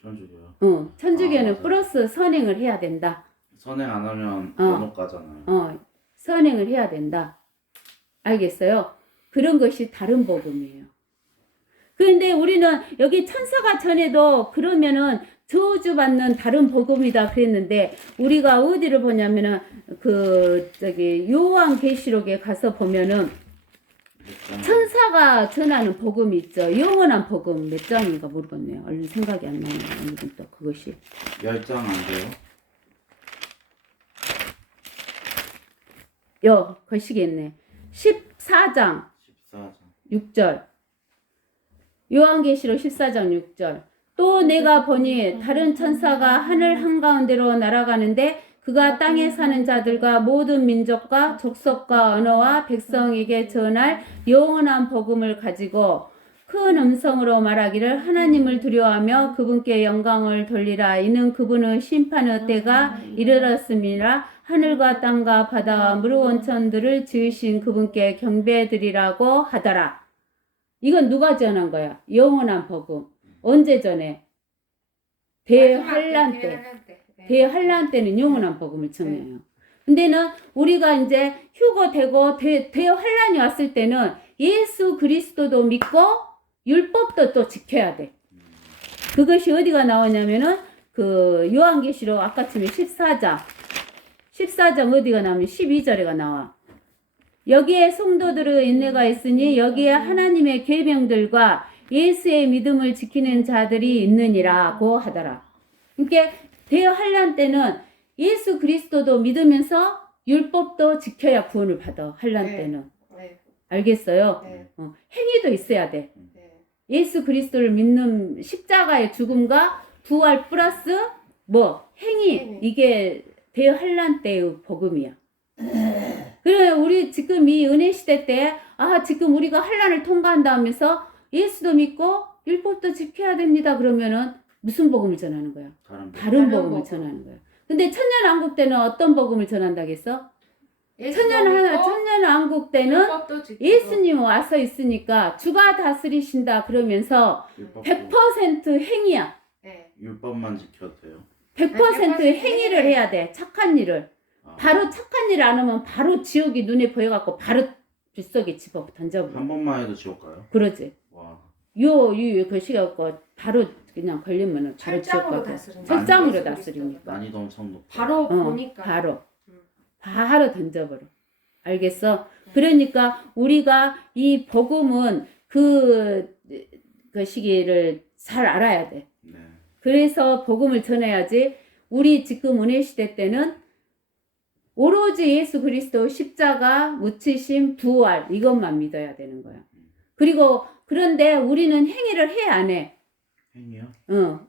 천주교요? 천주교는 맞아요. 플러스 선행을 해야 된다. 선행 안 하면 연옥 가잖아요. 선행을 해야 된다. 알겠어요? 그런 것이 다른 복음이에요. 그런데 우리는 여기 천사가 전에도 그러면은 저주받는 다른 복음이다 그랬는데 우리가 어디를 보냐면은 요한계시록에 가서 보면은 천사가 전하는 복음이 있죠. 영원한 복음 몇 장인가 모르겠네요. 얼른 생각이 안 나네요. 오늘은 또 그것이 10장 안 돼요? 거시겠네. 14장 14장 6절. 요한계시록 14장 6절. 또 내가 보니 다른 천사가 하늘 한가운데로 날아가는데 그가 땅에 사는 자들과 모든 민족과 족속과 언어와 백성에게 전할 영원한 복음을 가지고 큰 음성으로 말하기를 하나님을 두려워하며 그분께 영광을 돌리라. 이는 그분의 심판의 때가 이르렀음이라. 하늘과 땅과 바다와 무르 온천들을 지으신 그분께 경배드리라고 하더라. 이건 누가 전한 거야? 영원한 복음. 언제 전해? 대환란 때. 대환란 때는 영원한 복음을 전해요. 근데는 우리가 이제 휴거되고 대환란이 왔을 때는 예수 그리스도도 믿고 율법도 또 지켜야 돼. 그것이 어디가 나오냐면은 요한계시록 아까쯤에 14장 어디가 나오면 12절에가 나와. 여기에 성도들의 인내가 있으니 여기에 하나님의 계명들과 예수의 믿음을 지키는 자들이 있느니라고 하더라. 그러니까 대환란 때는 예수 그리스도도 믿으면서 율법도 지켜야 구원을 받아. 환란 때는. 알겠어요? 행위도 있어야 돼. 예수 그리스도를 믿는 십자가의 죽음과 부활 플러스 행위. 이게 대환란 때의 복음이야. 그래 우리 지금 이 은혜 시대 때 지금 우리가 환란을 통과한다 하면서 예수도 믿고 율법도 지켜야 됩니다. 그러면은 무슨 복음을 전하는 거야? 다른 복음을 전하는 거야. 근데 천년왕국 때는 어떤 복음을 전한다겠어? 천년왕국 때는 예수님 와서 있으니까 주가 다스리신다 그러면서 100% 행위야. 율법만 지켜도 돼요? 100% 행위를 해야 돼. 착한 일을. 바로 착한 일 안 하면 바로 지옥이 눈에 보여갖고 바로 빗속에 집어 던져버려. 한 번만 해도 지옥 가요? 그러지. 와. 그 시갖고 바로 그냥 걸리면은 바로 지옥 가고. 철장으로 다스리니까. 난이도 엄청 높아. 바로 보니까. 바로 던져버려. 알겠어? 그러니까 우리가 이 복음은 그 시기를 잘 알아야 돼. 네. 그래서 복음을 전해야지. 우리 지금 은혜 시대 때는 오로지 예수 그리스도 십자가 묻히심 부활 이것만 믿어야 되는 거야. 그리고 그런데 우리는 행위를 해 안 해? 행위요?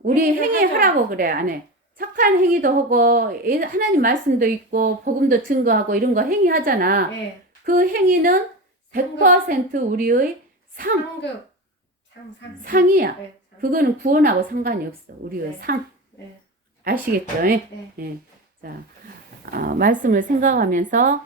우리 행위하라고 그래 안 해? 착한 행위도 하고 하나님 말씀도 있고 복음도 증거하고 이런 거 행위하잖아. 그 행위는 100% 우리의 상이야. 그거는 구원하고 상관이 없어. 우리의 네. 상. 네. 아시겠죠? 네. 예. 자, 말씀을 생각하면서